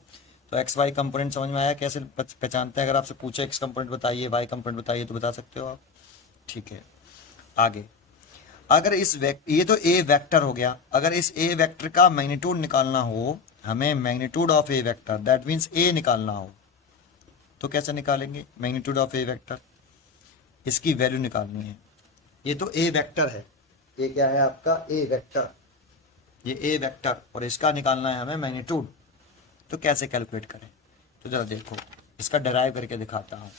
तो एक्स वाई कंपोनेंट समझ में आया कैसे पहचानते हैं। अगर आपसे पूछे एक्स कंपोनेंट बताइए, वाई कंपोनेंट बताइए, तो बता सकते हो आप, ठीक है। आगे अगर इस ये तो ए वेक्टर हो गया, अगर इस ए वेक्टर का मैग्नीट्यूड निकालना हो हमें, magnitude of A vector that means A निकालना हो, तो कैसे निकालेंगे मैग्नीट्यूड ऑफ ए वेक्टर, इसकी वैल्यू निकालनी है। ये तो ए वेक्टर है, ये क्या है आपका ए वेक्टर, ये ए वेक्टर, और इसका निकालना है हमें मैग्नीट्यूड। तो कैसे कैलकुलेट करें, तो जरा देखो इसका डराइव करके दिखाता हूँ।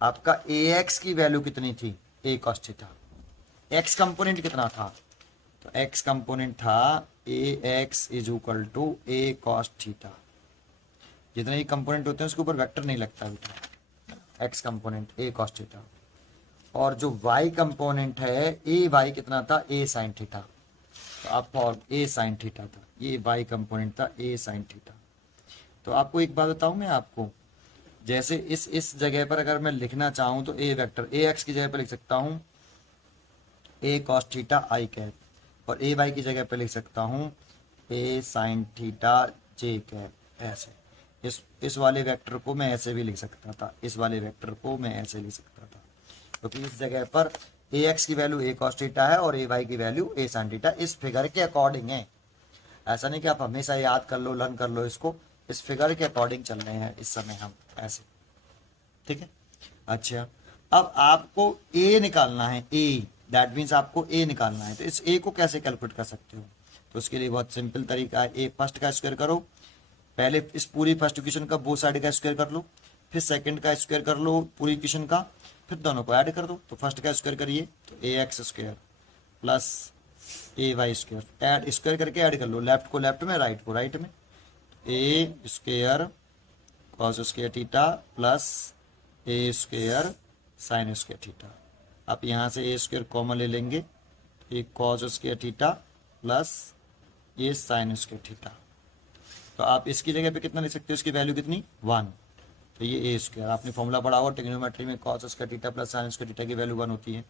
आपका ए एक्स की वैल्यू कितनी थी, A cos theta. X component कितना था, तो एक्स कंपोनेंट था A X is equal to A cos theta. जितने ही कंपोनेंट होते हैं उसके ऊपर वेक्टर नहीं लगता बेटा, एक्स कंपोनेंट ए कॉस थीटा। और जो वाई कंपोनेंट है ए वाई कितना था, ए साइन थीटा। तो आप फॉर ए साइन थीटा था, ये वाई कंपोनेंट था ए साइन थीटा। तो आपको एक बात बताऊं मैं आपको, जैसे इस जगह पर अगर मैं लिखना चाहूं तो ए वेक्टर ए एक्स की जगह पर लिख सकता हूं ए कॉस थीटा आई कैप, और ए वाई की जगह पे लिख सकता हूँ ए साइन थीटा जे कैप ऐसे। इस वाले वेक्टर को मैं ऐसे भी लिख सकता था, इस वाले वेक्टर को मैं ऐसे लिख सकता था, क्योंकि इस जगह पर ए एक्स की वैल्यू ए कॉस थीटा है और ए वाई की वैल्यू ए साइन थीटा, इस फिगर के अकॉर्डिंग है। ऐसा नहीं कि आप हमेशा याद कर लो, लर्न कर लो इसको, इस फिगर के अकॉर्डिंग चल रहे हैं इस समय हम ऐसे, ठीक है। अच्छा अब आपको ए निकालना है, ए दैट मीन्स आपको ए निकालना है। तो इस ए को कैसे कैलकुलेट कर सकते हो, तो उसके लिए बहुत सिंपल तरीका है। ए फर्स्ट का स्क्वायर करो, पहले इस पूरी फर्स्ट इक्वेशन का बोथ साइड का स्क्वायर कर लो, फिर सेकंड का स्क्वायर कर लो पूरी इक्वेशन का, फिर दोनों को ऐड कर दो। तो फर्स्ट का स्क्वायर करिए तो A X square plus A Y square, add square करके ऐड कर लो, लेफ्ट को लेफ्ट में राइट को राइट में, A square cos square theta plus A square sine square theta. आप यहाँ से ए स्क्वायर कॉमन ले लेंगे, ये कॉस स्क्वायर थीटा प्लस ये साइन स्क्वायर थीटा। तो आप इसकी जगह पे कितना लिख सकते हो, इसकी वैल्यू कितनी 1, तो ये ए स्क्वायर, आपने फॉर्मूला पढ़ा हुआ ट्रिग्नोमेट्री में, cos square theta plus sign square theta की वैल्यू 1 होती है।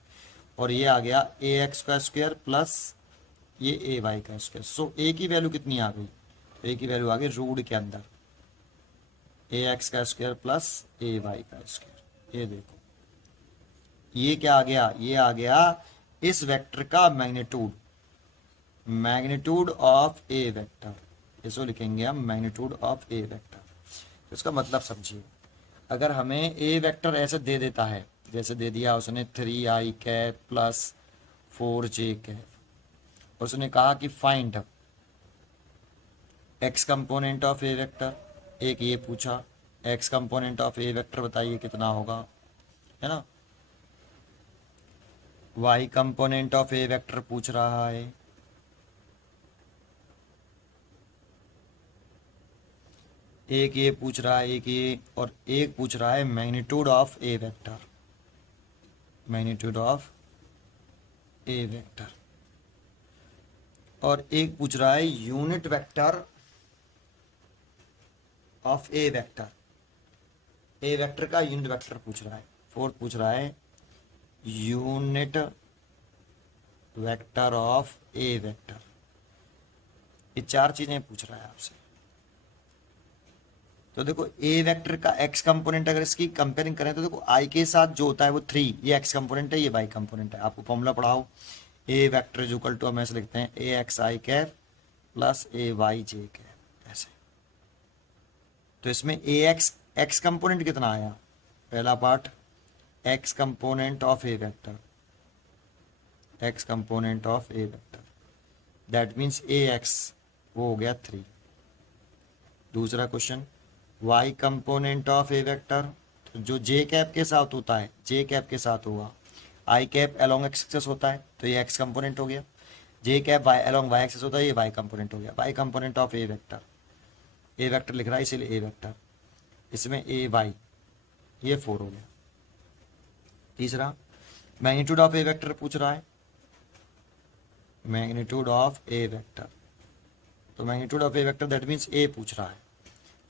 और ये आ गया ए एक्स का स्क्वायर प्लस ये ए वाई का स्क्वायर। सो ए की वैल्यू कितनी आ गई, ए की वैल्यू आ गई रूट के अंदर ए एक्स का स्क्वायर प्लस ए वाई का स्क्वायर। ये देखो ये क्या आ गया, ये आ गया इस वेक्टर का magnitude, magnitude of A vector, इसको लिखेंगे हम मैग्नीट्यूड ऑफ ए वेक्टर। तो इसका मतलब समझिए, अगर हमें ए वेक्टर ऐसे दे देता है, जैसे दे दिया उसने 3i cap plus 4j cap, उसने कहा कि find x component of A vector, एक ये पूछा x component of A vector बताइए कितना होगा, है ना। Y component of A vector पूछ रहा है, एक ये पूछ रहा है, एक ये, और एक पूछ रहा है magnitude of A vector, magnitude of A vector, और एक पूछ रहा है unit vector of A vector, A vector का यूनिट वेक्टर पूछ रहा है। फोर्थ पूछ रहा है unit vector of A vector. ये चार चीजें पूछ रहा है आपसे। तो देखो ए वेक्टर का एक्स कंपोनेंट अगर इसकी कंपेयरिंग करें तो देखो आई के साथ जो होता है वो 3, ये एक्स कंपोनेंट है, ये वाई कंपोनेंट है। आपको फॉर्मूला पढ़ाओ, ए वेक्टर इज इक्वल टू, हम ऐसे लिखते हैं ए X I cap plus A Y J cap, ऐसे। तो इसमें ए एक्स एक्स कंपोनेंट कितना आया, पहला part x component of A vector, x component of A vector, that means A x वो हो गया 3। दूसरा question y component of A vector, तो जो j कैप के साथ होता है, j कैप के साथ हुआ, i cap along x axis होता है तो ये x कंपोनेंट हो गया, j cap y along y axis होता है, ये y कंपोनेंट हो गया। y component of A vector, A vector लिख रहा है इसीलिए ए वेक्टर, इसमें ए वाई, ये 4 हो गया। तीसरा मैग्नीट्यूड ऑफ ए वेक्टर पूछ रहा है, मैग्नीट्यूड ऑफ ए वेक्टर, तो magnitude of A vector that means A पूछ रहा है,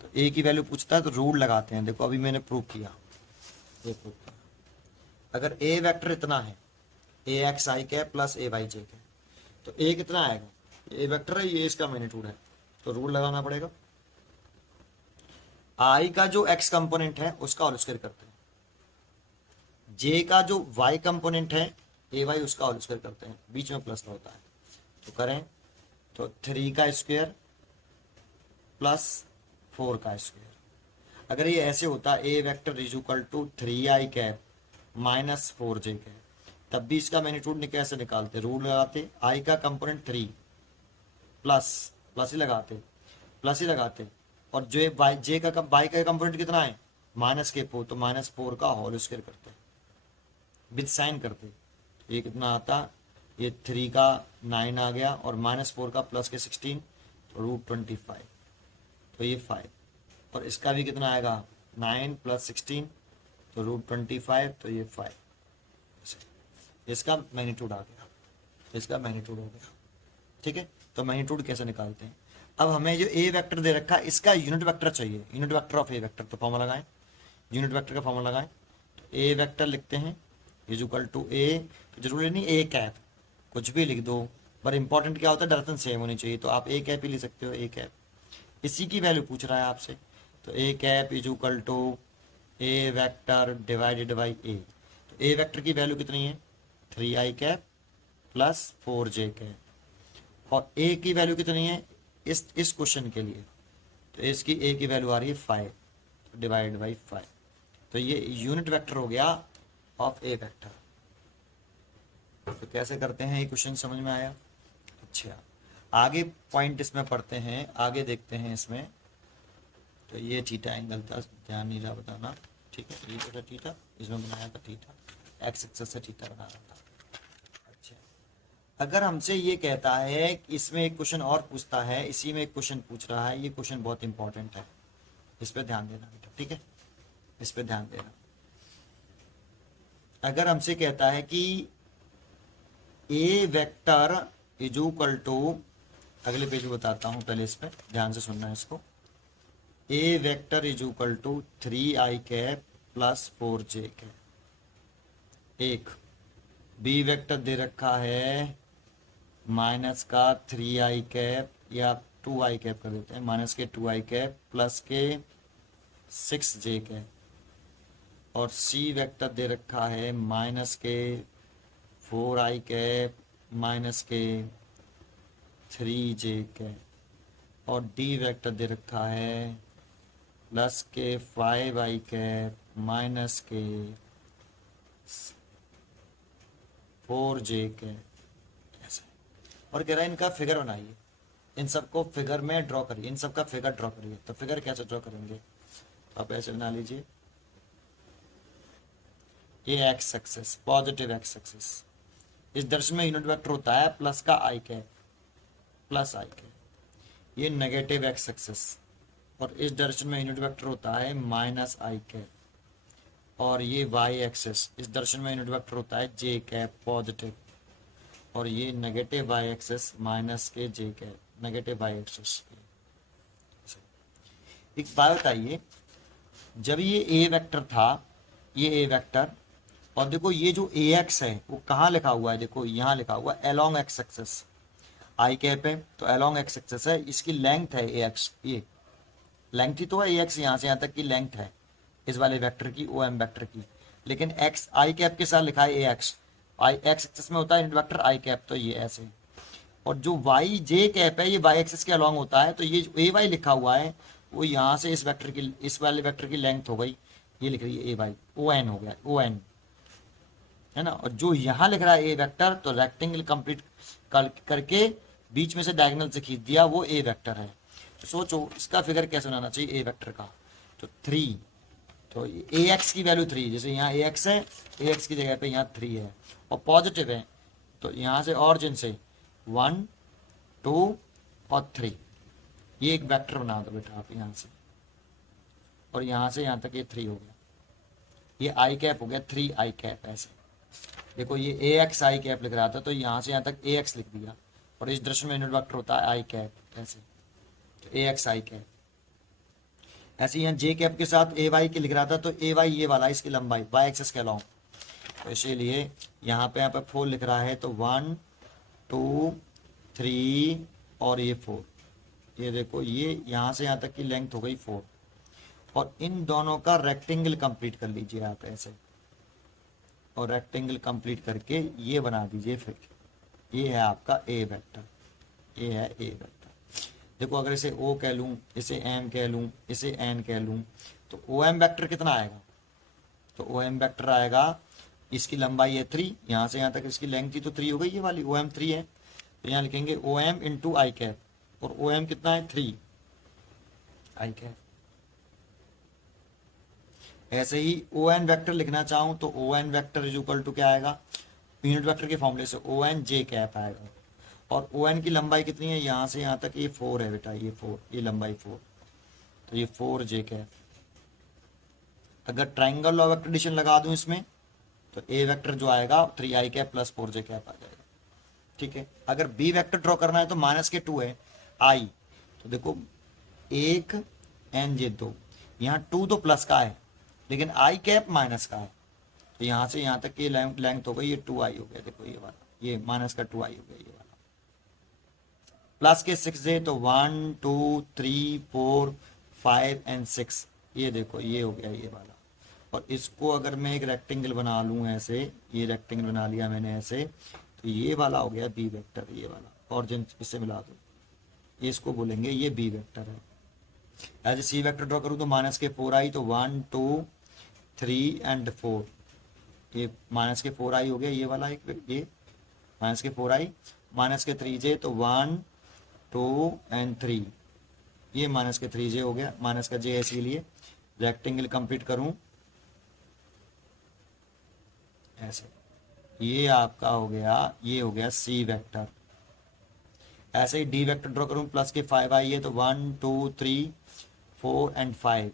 तो ए की वैल्यू पूछता है तो रूल लगाते हैं। देखो अभी मैंने प्रूव किया, ये प्रूव किया, अगर ए वेक्टर इतना है A X I cap plus A Y J cap, तो ए कितना आएगा, ए वेक्टर है, ये इसका मैग्नीट्यूड है, तो रूल लगाना पड़ेगा। आई का जो एक्स कंपोनेंट है उसका होल स्क्वायर करते हैं, जे का जो वाई कंपोनेंट है ए वाई उसका होल स्क्वायर करते हैं, बीच में प्लस होता है, तो करें तो 3 का स्क्वायर प्लस 4 का स्क्वायर। अगर ये ऐसे होता A vector is equal to 3i cap minus 4j cap, तब भी इसका मैग्नीट्यूड कैसे निकालते, रूल लगाते, आई का कंपोनेंट 3 प्लस प्लस ही लगाते, प्लस ही लगाते, और जो वाई जे का वाई का कंपोनेंट कितना है माइनस के 4, तो माइनस 4 का होल स्क्वायर करते विद साइन करते, ये कितना आता, ये 3 का 9 आ गया, और माइनस 4 का प्लस के 16, तो रूट 25, तो ये 5, और इसका भी कितना आएगा 9 प्लस 16, तो रूट 25, तो ये 5, इसका मैग्नीट्यूड आ गया, इसका मैग्नीट्यूड हो गया। ठीक है, तो मैग्नीट्यूड कैसे निकालते हैं। अब हमें जो ए वेक्टर दे रखा है इसका यूनिट वेक्टर चाहिए, unit vector of A vector, तो फॉर्मूला लगाएं, यूनिट वेक्टर का फॉर्मूला लगाएं, तो ए वेक्टर लिखते हैं इज इक्वल टू ए, तो जरूरी नहीं ए कैप, कुछ भी लिख दो, पर इंपॉर्टेंट क्या होता है डायरेक्शन सेम होनी चाहिए, तो आप ए कैप ही लिख सकते हो, ए कैप, इसी की वैल्यू पूछ रहा है आपसे, तो A cap is equal to A vector divided by A, तो ए वेक्टर की वैल्यू कितनी है 3i cap plus 4j cap, और ए की वैल्यू कितनी है इस क्वेश्चन के लिए, तो इसकी ए की वैल्यू आ रही है 5, डिवाइड बाई 5, तो ये यूनिट वेक्टर हो गया ऑफ ए वेक्टर। तो कैसे करते हैं ये क्वेश्चन, समझ में आया। अच्छा, आगे पॉइंट इसमें पढ़ते हैं, आगे देखते हैं इसमें, तो ये थीटा एंगल था, ध्यान नहीं रहा बताना, ठीक है, ये था थीटा, इसमें बनाया था थीटा, एक्स एक्सिस से थीटा बना रहा था। अच्छा, अगर हमसे ये कहता है कि इसमें एक क्वेश्चन और पूछता है, इसी में एक क्वेश्चन पूछ रहा है, ये क्वेश्चन बहुत इंपॉर्टेंट है, इस पर ध्यान देना बेटा, ठीक है, इस पर ध्यान देना। अगर हमसे कहता है कि ए वेक्टर इज इक्वल टू, अगले पेज में बताता हूं, पहले इस पर ध्यान से सुनना है इसको, A vector is equal to 3i cap plus 4j cap. एक बी वेक्टर दे रखा है माइनस का 3i कैप, या 2i कैप कर देते हैं, माइनस के 2i कैप प्लस के 6j कैप। और सी वेक्टर दे रखा है माइनस के 4i कैप माइनस के 3j कैप। और डी वेक्टर दे रखा है प्लस के 5i कैप माइनस के 4j कैप। ऐसे और कह रहा है इनका फिगर बनाइए, इन सबको फिगर में ड्रॉ करिए, इन सबका फिगर ड्रॉ करिए। तो फिगर कैसे ड्रॉ करेंगे, आप ऐसे बना लीजिए। ये x axis, positive X axis, इस दर्शन में यूनिट वेक्टर होता है प्लस का आई कैप, प्लस आई कैप। ये नेगेटिव एक्स एक्सिस, और इस दर्शन में यूनिट वेक्टर होता है माइनस आई कैप। और ये वाई एक्सिस, इस दर्शन में यूनिट वेक्टर होता है जे कैप, पॉजिटिव। और ये नेगेटिव वाई एक्सिस माइनस के जे कैप, नेगेटिव वाई एक्सिस। एक बात बताइए, जब ये ए वेक्टर था, ये ए वेक्टर, और देखो ये जो ए एक्स है वो कहाँ लिखा हुआ है, देखो यहाँ लिखा हुआ है अलोंग एक्स एक्सिस। आई कैप है तो अलोंग एक्स एक्सिस है, इसकी लेंथ है ए एक्स, ये लेंथ ही तो है ए एक्स, यहाँ से यहाँ तक की लेंथ है इस वाले वेक्टर की, ओ एम वेक्टर की। लेकिन एक्स आई कैप के साथ लिखा है A X, I x axis में होता है यूनिट वेक्टर आई कैप, तो ये ऐसे। और जो वाई जे कैप है ये वाई एक्सिस के अलोंग होता है, तो ये जो ए वाई लिखा हुआ है वो यहाँ से इस वेक्टर की, इस वाले वेक्टर की लेंथ हो गई, ये लिख रही है ए वाई, ओ एन हो गया, ओ एन है ना। और जो यहाँ लिख रहा है ए वेक्टर, तो रेक्टेंगल कंप्लीट करके बीच में से डायगोनल से खींच दिया, वो ए वेक्टर है। तो सोचो इसका फिगर कैसे बनाना चाहिए ए वेक्टर का, तो 3, तो ए एक्स की वैल्यू 3, जैसे यहाँ ए एक्स है, ए एक्स की जगह पे यहाँ 3 है, और पॉजिटिव है, तो यहाँ से ऑरिजिन से 1 2 और 3, ये एक वेक्टर बना दो बेटा आप यहाँ से, और यहाँ से यहाँ तक ये 3 हो गया, ये आई कैप हो गया, 3i कैप। ऐसे देखो ये ए एक्स आई कैप लिख रहा था, तो यहाँ से यहाँ तक ए एक्स लिख दिया, और इस दृश्य में यूनिट वेक्टर होता है आई कैप, ऐसे तो ए एक्स आई कैप। ऐसे यहाँ जे कैप के साथ ए वाई के लिख रहा था, तो ए वाई ये वाला, इसकी लंबाई वाई एक्सिस के अलोंग, तो इसीलिए यहाँ पे 4 लिख रहा है, तो 1 2 3 और ये 4, ये देखो ये यहाँ से यहाँ तक की लेंथ हो गई 4। और इन दोनों का रेक्टेंगल कंप्लीट कर लीजिए आप ऐसे, और रेक्टेंगल कंप्लीट करके ये बना दीजिए। फिर ये है आपका ए वेक्टर, ये है ए वेक्टर। देखो अगर इसे ओ कह लूँ, इसे एम कह लूँ, इसे एन कह लूँ, तो ओ एम वेक्टर कितना आएगा, तो ओ एम वेक्टर आएगा, इसकी लंबाई है 3, यहाँ से यहाँ तक इसकी लेंथ थी तो 3 हो गई, ये वाली ओ एम 3 है, तो यहाँ लिखेंगे ओ एम इंटू आई कैप, और ओ एम कितना है 3 आई कैप। ऐसे ही ओ एन वेक्टर लिखना चाहूँ तो O N vector is equal to क्या आएगा, यूनिट वेक्टर के फॉर्मूले से ओ एन जे कैप आएगा। और ओ एन की लंबाई कितनी है, यहाँ से यहाँ तक ये 4 है बेटा, ये 4, ये लंबाई 4, तो ये 4j कैप। अगर ट्राइंगल लॉ वेक्टर एडिशन लगा दूं इसमें, तो ए वेक्टर जो आएगा 3i cap plus 4j cap आ जाएगा, ठीक है। अगर बी वेक्टर ड्रॉ करना है तो माइनस के 2 है आई, तो देखो 1 एन जे 2, यहाँ 2 तो प्लस का है, लेकिन आई कैप माइनस का है, तो यहाँ से यहाँ तक ये लेंथ हो गई, ये 2i हो गया, देखो ये वाला, ये माइनस का 2i हो गया, ये वाला। प्लस के 6j, तो 1 2 3 4 5 एंड 6, ये देखो ये हो गया ये वाला। और इसको अगर मैं एक रेक्टेंगल बना लूँ ऐसे, ये रेक्टेंगल बना लिया मैंने ऐसे, तो ये वाला हो गया बी वेक्टर, ये वाला, ऑरिजिन इससे मिला दो, ये इसको बोलेंगे ये बी वेक्टर है। एज सी वेक्टर ड्रॉ करूँ तो माइनस के 4i, तो 1 2 3 एंड 4, ये माइनस के 4i हो गया, ये वाला एक, ये माइनस के 4i, माइनस के 3j, तो 1 2 एंड 3, ये माइनस के 3j हो गया, माइनस का j है, इसीलिए रेक्टेंगल कंप्लीट करूं ऐसे, ये आपका हो गया, ये हो गया सी वेक्टर। ऐसे ही डी वेक्टर ड्रॉ करूं, प्लस के 5i है, तो 1 2 3 4 एंड 5,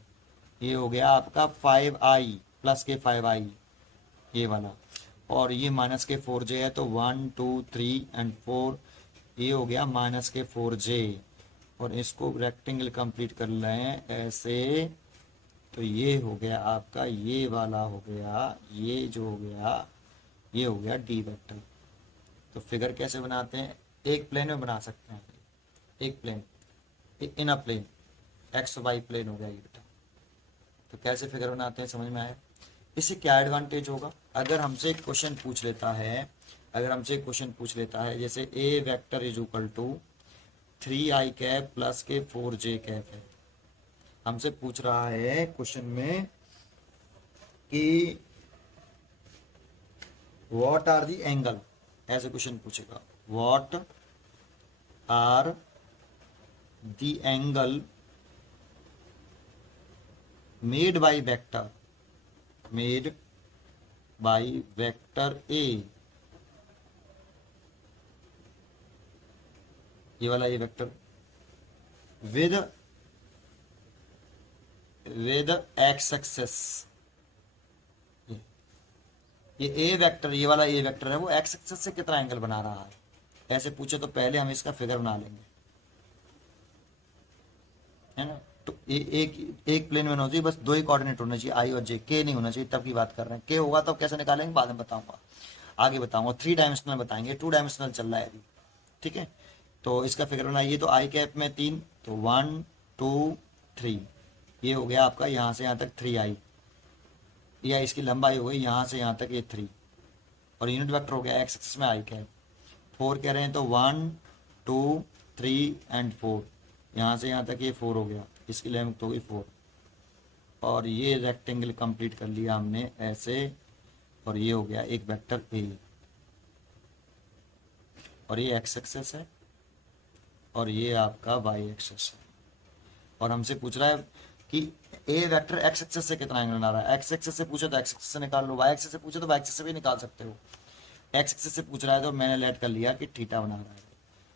ये हो गया आपका 5i प्लस के 5i, ये वाला। और ये माइनस के 4j है, तो 1 2 3 एंड 4, ये हो गया माइनस के 4j। और इसको रेक्टेंगल कंप्लीट कर लें ऐसे, तो ये हो गया आपका, ये वाला हो गया, ये जो हो गया ये हो गया डी वेक्टर। तो फिगर कैसे बनाते हैं, एक प्लेन में बना सकते हैं, एक plane, in a plane, x Y plane हो गया ये बेटा। तो कैसे फिगर बनाते हैं समझ में आया। इससे क्या एडवांटेज होगा, अगर हमसे एक क्वेश्चन पूछ लेता है, अगर हमसे एक क्वेश्चन पूछ लेता है जैसे A vector is equal to 3i cap plus के 4j कैप है, हमसे पूछ रहा है क्वेश्चन में कि व्हाट आर द एंगल, ऐसे क्वेश्चन पूछेगा, what are the angle made by vector, made by vector A, ये वाला ये वेक्टर विद एक्स एक्सेस, ये ए वेक्टर, ये वाला ए वेक्टर है, वो एक्स एक्सेस से कितना एंगल बना रहा है, ऐसे पूछे तो पहले हम इसका फिगर बना लेंगे, है ना। तो एक प्लेन में होती है, बस दो ही कोऑर्डिनेट होना चाहिए, आई और जे, के नहीं होना चाहिए, तब की बात कर रहे हैं। के होगा तो कैसे निकालेंगे बाद में बताऊंगा, आगे बताऊंगा। 3 डायमेंशनल बताएंगे, 2 डायमेंशनल चल रहा है अभी, ठीक है। तो इसका फिगर बनाइए, तो आई कैप में 3, तो 1 2 3, ये हो गया आपका यहाँ से यहाँ तक 3i, या इसकी लंबाई हो गई यहाँ से यहाँ तक ये 3, और यूनिट वेक्टर हो गया एक्स एक्सिस में आई कैप। 4 कह रहे हैं तो 1 2 3 एंड 4, यहाँ से यहाँ तक ये 4 हो गया, इसकी लेंथ हो गई 4, और ये रेक्टेंगल कंप्लीट कर लिया हमने ऐसे, और ये हो गया एक वेक्टर ए, और ये एक्स एक्सेस है, और ये आपका वाई एक्सेस है। और हमसे पूछ रहा है कि ए वेक्टर एक्स एक्सेस से कितना एंगल बना रहा है, एक्स एक्सेस से पूछे तो एक्स एक्सेस से निकाल लो, वाई एक्सेस से पूछे तो वाई एक्सेस से भी निकाल सकते हो। एक्स एक्सेस से पूछ रहा है तो मैंने लेट कर लिया कि थीटा बना रहा है,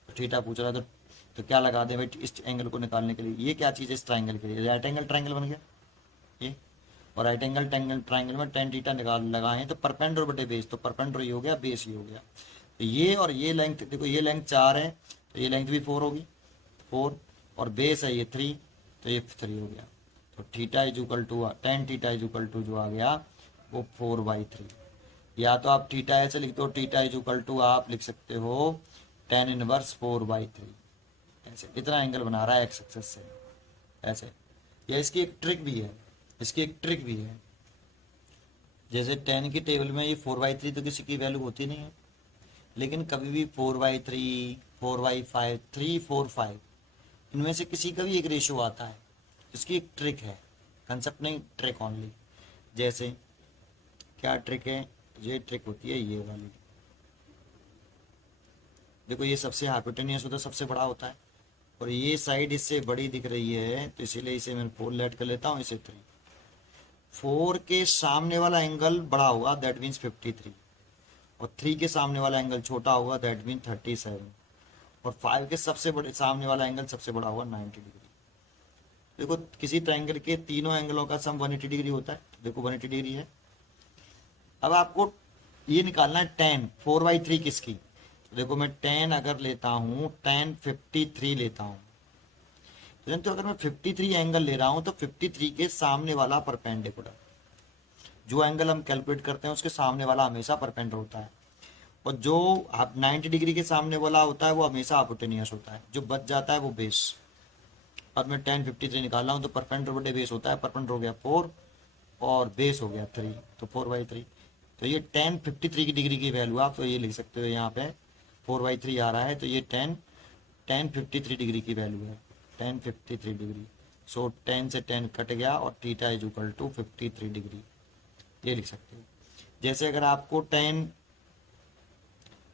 तो थीटा पूछ रहा है तो क्या लगा दें भाई इस एंगल को निकालने के लिए, ये क्या चीज़ है इस ट्राइंगल के लिए, राइट एंगल ट्राइंगल बन गया ये, और राइट एंगल ट्राइंगल में टेन थीटा निकाल लगाए तो परपेंडिकुलर बटे बेस, तो परपेंडिकुलर ये हो गया, बेस ये हो गया। तो ये और ये लेंथ देखो, ये लेंथ 4 है तो ये लेंथ भी 4 होगी, 4, और बेस है ये 3, तो ये 3 हो गया। तो theta is equal to ten theta is equal to जो आ गया वो 4/3, या तो आप थीटा ऐसे लिखते हो, थीटा इज इक्वल टू आप लिख सकते हो tan इनवर्स 4/3, ऐसे इतना एंगल बना रहा है एक्स एक्सेस से ऐसे। या इसकी एक ट्रिक भी है, इसकी एक ट्रिक भी है, जैसे tan की टेबल में ये 4/3 तो किसी की वैल्यू होती नहीं है, लेकिन कभी भी 4/3 4/5 3 4 5 इनमें से किसी का भी एक रेशियो आता है, इसकी एक ट्रिक है, कंसेप्ट नहीं ट्रिक ओनली। जैसे क्या ट्रिक है, ये ट्रिक होती है ये वाली, देखो ये सबसे हाइपोटेनियस होता है, सबसे बड़ा होता है, और ये साइड इससे बड़ी दिख रही है, तो इसीलिए इसे मैं 4 लेट कर लेता हूँ, इसे 3। 4 के सामने वाला एंगल बड़ा होगा, दैट मीन्स 53, और 3 के सामने वाला एंगल छोटा होगा, दैट मीन 37, और 5 के सबसे बड़े सामने वाला एंगल सबसे बड़ा होगा 90 डिग्री। देखो किसी ट्रायंगल के तीनों एंगलों का सम 180 डिग्री होता है, देखो 180 डिग्री है। अब आपको ये निकालना है tan 4/3 किसकी, तो देखो मैं tan अगर लेता हूँ, tan 53 लेता हूँ, तो अगर मैं 53 एंगल ले रहा हूँ तो 53 के सामने वाला परपेंडिकुलर, जो एंगल हम कैलकुलेट करते हैं उसके सामने वाला हमेशा परपेंडिकुलर होता है, और जो 90 डिग्री के सामने वाला होता है वो हमेशा हाइपोटेनियस होता है, जो बच जाता है वो बेस। और मैं tan 53 निकाल रहा हूँ तो परपेंडिकुलर बटे बेस होता है, परपेंडिकुलर हो गया 4 और बेस हो गया 3, तो 4/3। तो ये tan 53 की डिग्री की वैल्यू आप तो ये लिख सकते हो, यहाँ पे 4/3 आ रहा है, तो ये tan 53 डिग्री की वैल्यू है, tan 53 डिग्री। सो tan से tan कट गया और theta is equal to 53 degree, ये लिख सकते हो। जैसे अगर आपको tan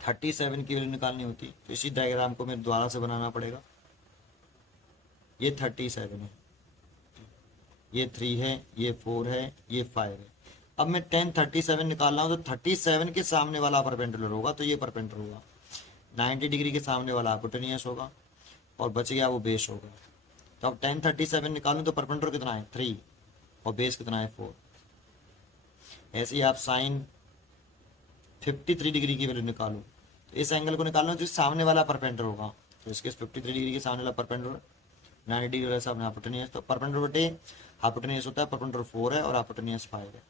37 की वैल्यू निकालनी होती तो इसी डायग्राम को मेरे द्वारा से बनाना पड़ेगा, ये 37 है, ये 3 है, ये 4 है, ये 5 है। अब मैं tan 37 निकाल रहा हूँ तो 37 के सामने वाला परपेंडिकुलर होगा, तो ये परपेंडिकुलर होगा, 90 डिग्री के सामने वाला हाइपोटेनियस होगा, और बच गया वो बेस होगा। तो अब tan 37 निकालूँ तो परपेंडिकुलर कितना है 3 और बेस कितना है 4। ऐसे ही आप sin 53 डिग्री की वैल्यू निकालो, तो इस एंगल को निकालना तो सामने वाला परपेंडिकुलर होगा, तो इसके 53 डिग्री के सामने वाला परपेंडिकुलर 90 डिग्री वाले सामने हाइपोटेनियस, तो परपेंडिकुलर बटे हाइपोटेनियस होता है, परपेंडिकुलर 4 है और हाइपोटेनियस 5 है।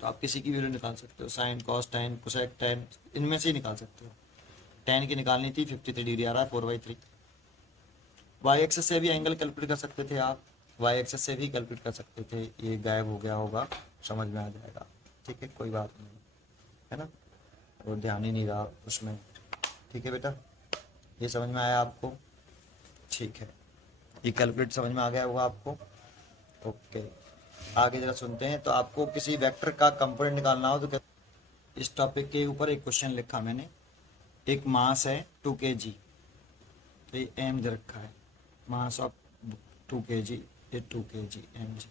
तो आप किसी की वैल्यू निकाल सकते हो, sine cos tan cosec tan, इनमें से ही निकाल सकते हो। टैन की निकालनी थी, 53 डिग्री आ रहा है 4/3। वाई एक्सेस से भी एंगल कैलकुलेट कर सकते थे आप, वाई एक्सेस से भी कैलकुलेट कर सकते थे। ये गायब हो गया होगा, समझ में आ जाएगा, ठीक है, कोई बात नहीं है ना, वो ध्यान ही नहीं रहा उसमें। ठीक है बेटा, ये समझ में आया आपको? ठीक है, ये कैलकुलेट समझ में आ गया होगा आपको। ओके, आगे जरा सुनते हैं। तो आपको किसी वेक्टर का कंपोनेंट निकालना हो तो इस टॉपिक के ऊपर एक क्वेश्चन लिखा मैंने। एक मास है 2 kg, तो ये एम दे रखा है, मास ऑफ 2 kg, ये 2 kg mg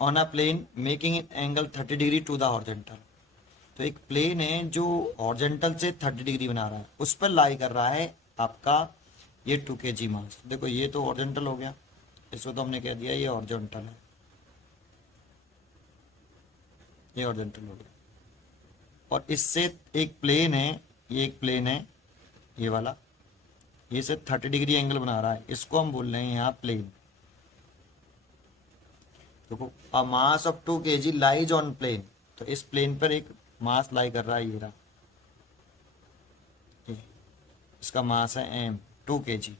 on a plane making an angle 30 degree to the horizontal. तो एक प्लेन है जो हॉरिजॉन्टल से 30 डिग्री बना रहा है, उस पर लाई कर रहा है आपका ये 2 kg मास। देखो ये तो हॉरिजॉन्टल हो गया, इसको तो हमने कह दिया ये हॉरिजॉन्टल है, ये हॉरिजॉन्टल हो गया। और इससे एक प्लेन है, ये एक प्लेन है ये वाला, ये से 30 डिग्री एंगल बना रहा है, इसको हम बोल रहे हैं यहाँ प्लेन। देखो a mass of 2 kg lies on plane, तो इस प्लेन पर एक मास लाई कर रहा है, ये रहा, इसका मास है m 2 kg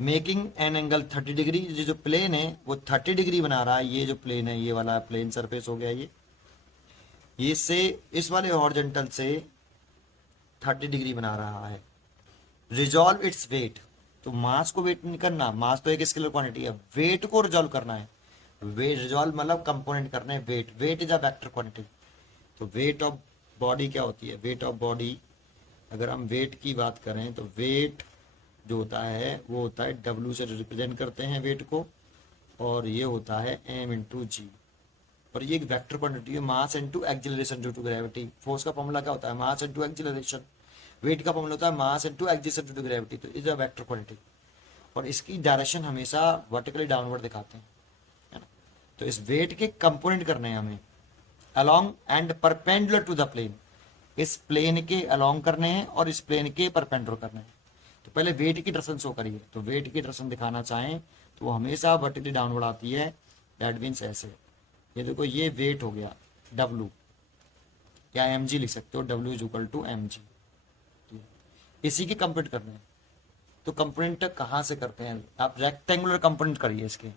making an angle 30 degree. ये जो प्लेन है वो 30 डिग्री बना रहा है, ये जो प्लेन है ये वाला प्लेन सरफेस हो गया ये से इस वाले हॉरिजॉन्टल से 30 डिग्री बना रहा है। रिजॉल्व इट्स वेट, तो मास को वेट नहीं करना, मास तो एक स्केलर क्वांटिटी है, वेट को रिजॉल्व करना है। वेट रिजॉल्व मतलब कंपोनेंट करना है, weight, weight is a vector quantity. तो वेट ऑफ बॉडी क्या होती है, वेट ऑफ बॉडी, अगर हम वेट की बात करें तो वेट जो होता है वो होता है W से रिप्रेजेंट करते हैं वेट को, और ये होता है m इंटू जी। और ये एक वेक्टर क्वांटिटी है, mass into acceleration due to gravity. Force का फॉर्मूला क्या होता है, मास इनटू एक्सीलरेशन। वेट का फॉर्मूला होता है mass into acceleration due to gravity. तो इज अ वेक्टर क्वांटिटी, और इसकी डायरेक्शन हमेशा वर्टिकली डाउनवर्ड दिखाते हैं, है ना। तो इस वेट के कंपोनेंट करने हैं हमें along and perpendicular to the plane, इस प्लेन के अलोंग करने हैं और इस प्लेन के परपेंडिकुलर करने हैं। तो पहले वेट की डायरेक्शन शो करिए, तो वेट की डायरेक्शन दिखाना चाहें तो वो हमेशा वर्टिकली डाउनवर्ड आती है, दैट मीन्स ऐसे। ये देखो ये वेट हो गया W, या mg लिख सकते हो, W is equal to mg। इसी के कंपोनेंट करने हैं, तो कंपोनेंट कहाँ से करते हैं आप, रेक्टेंगुलर कंपोनेंट करिए, इसके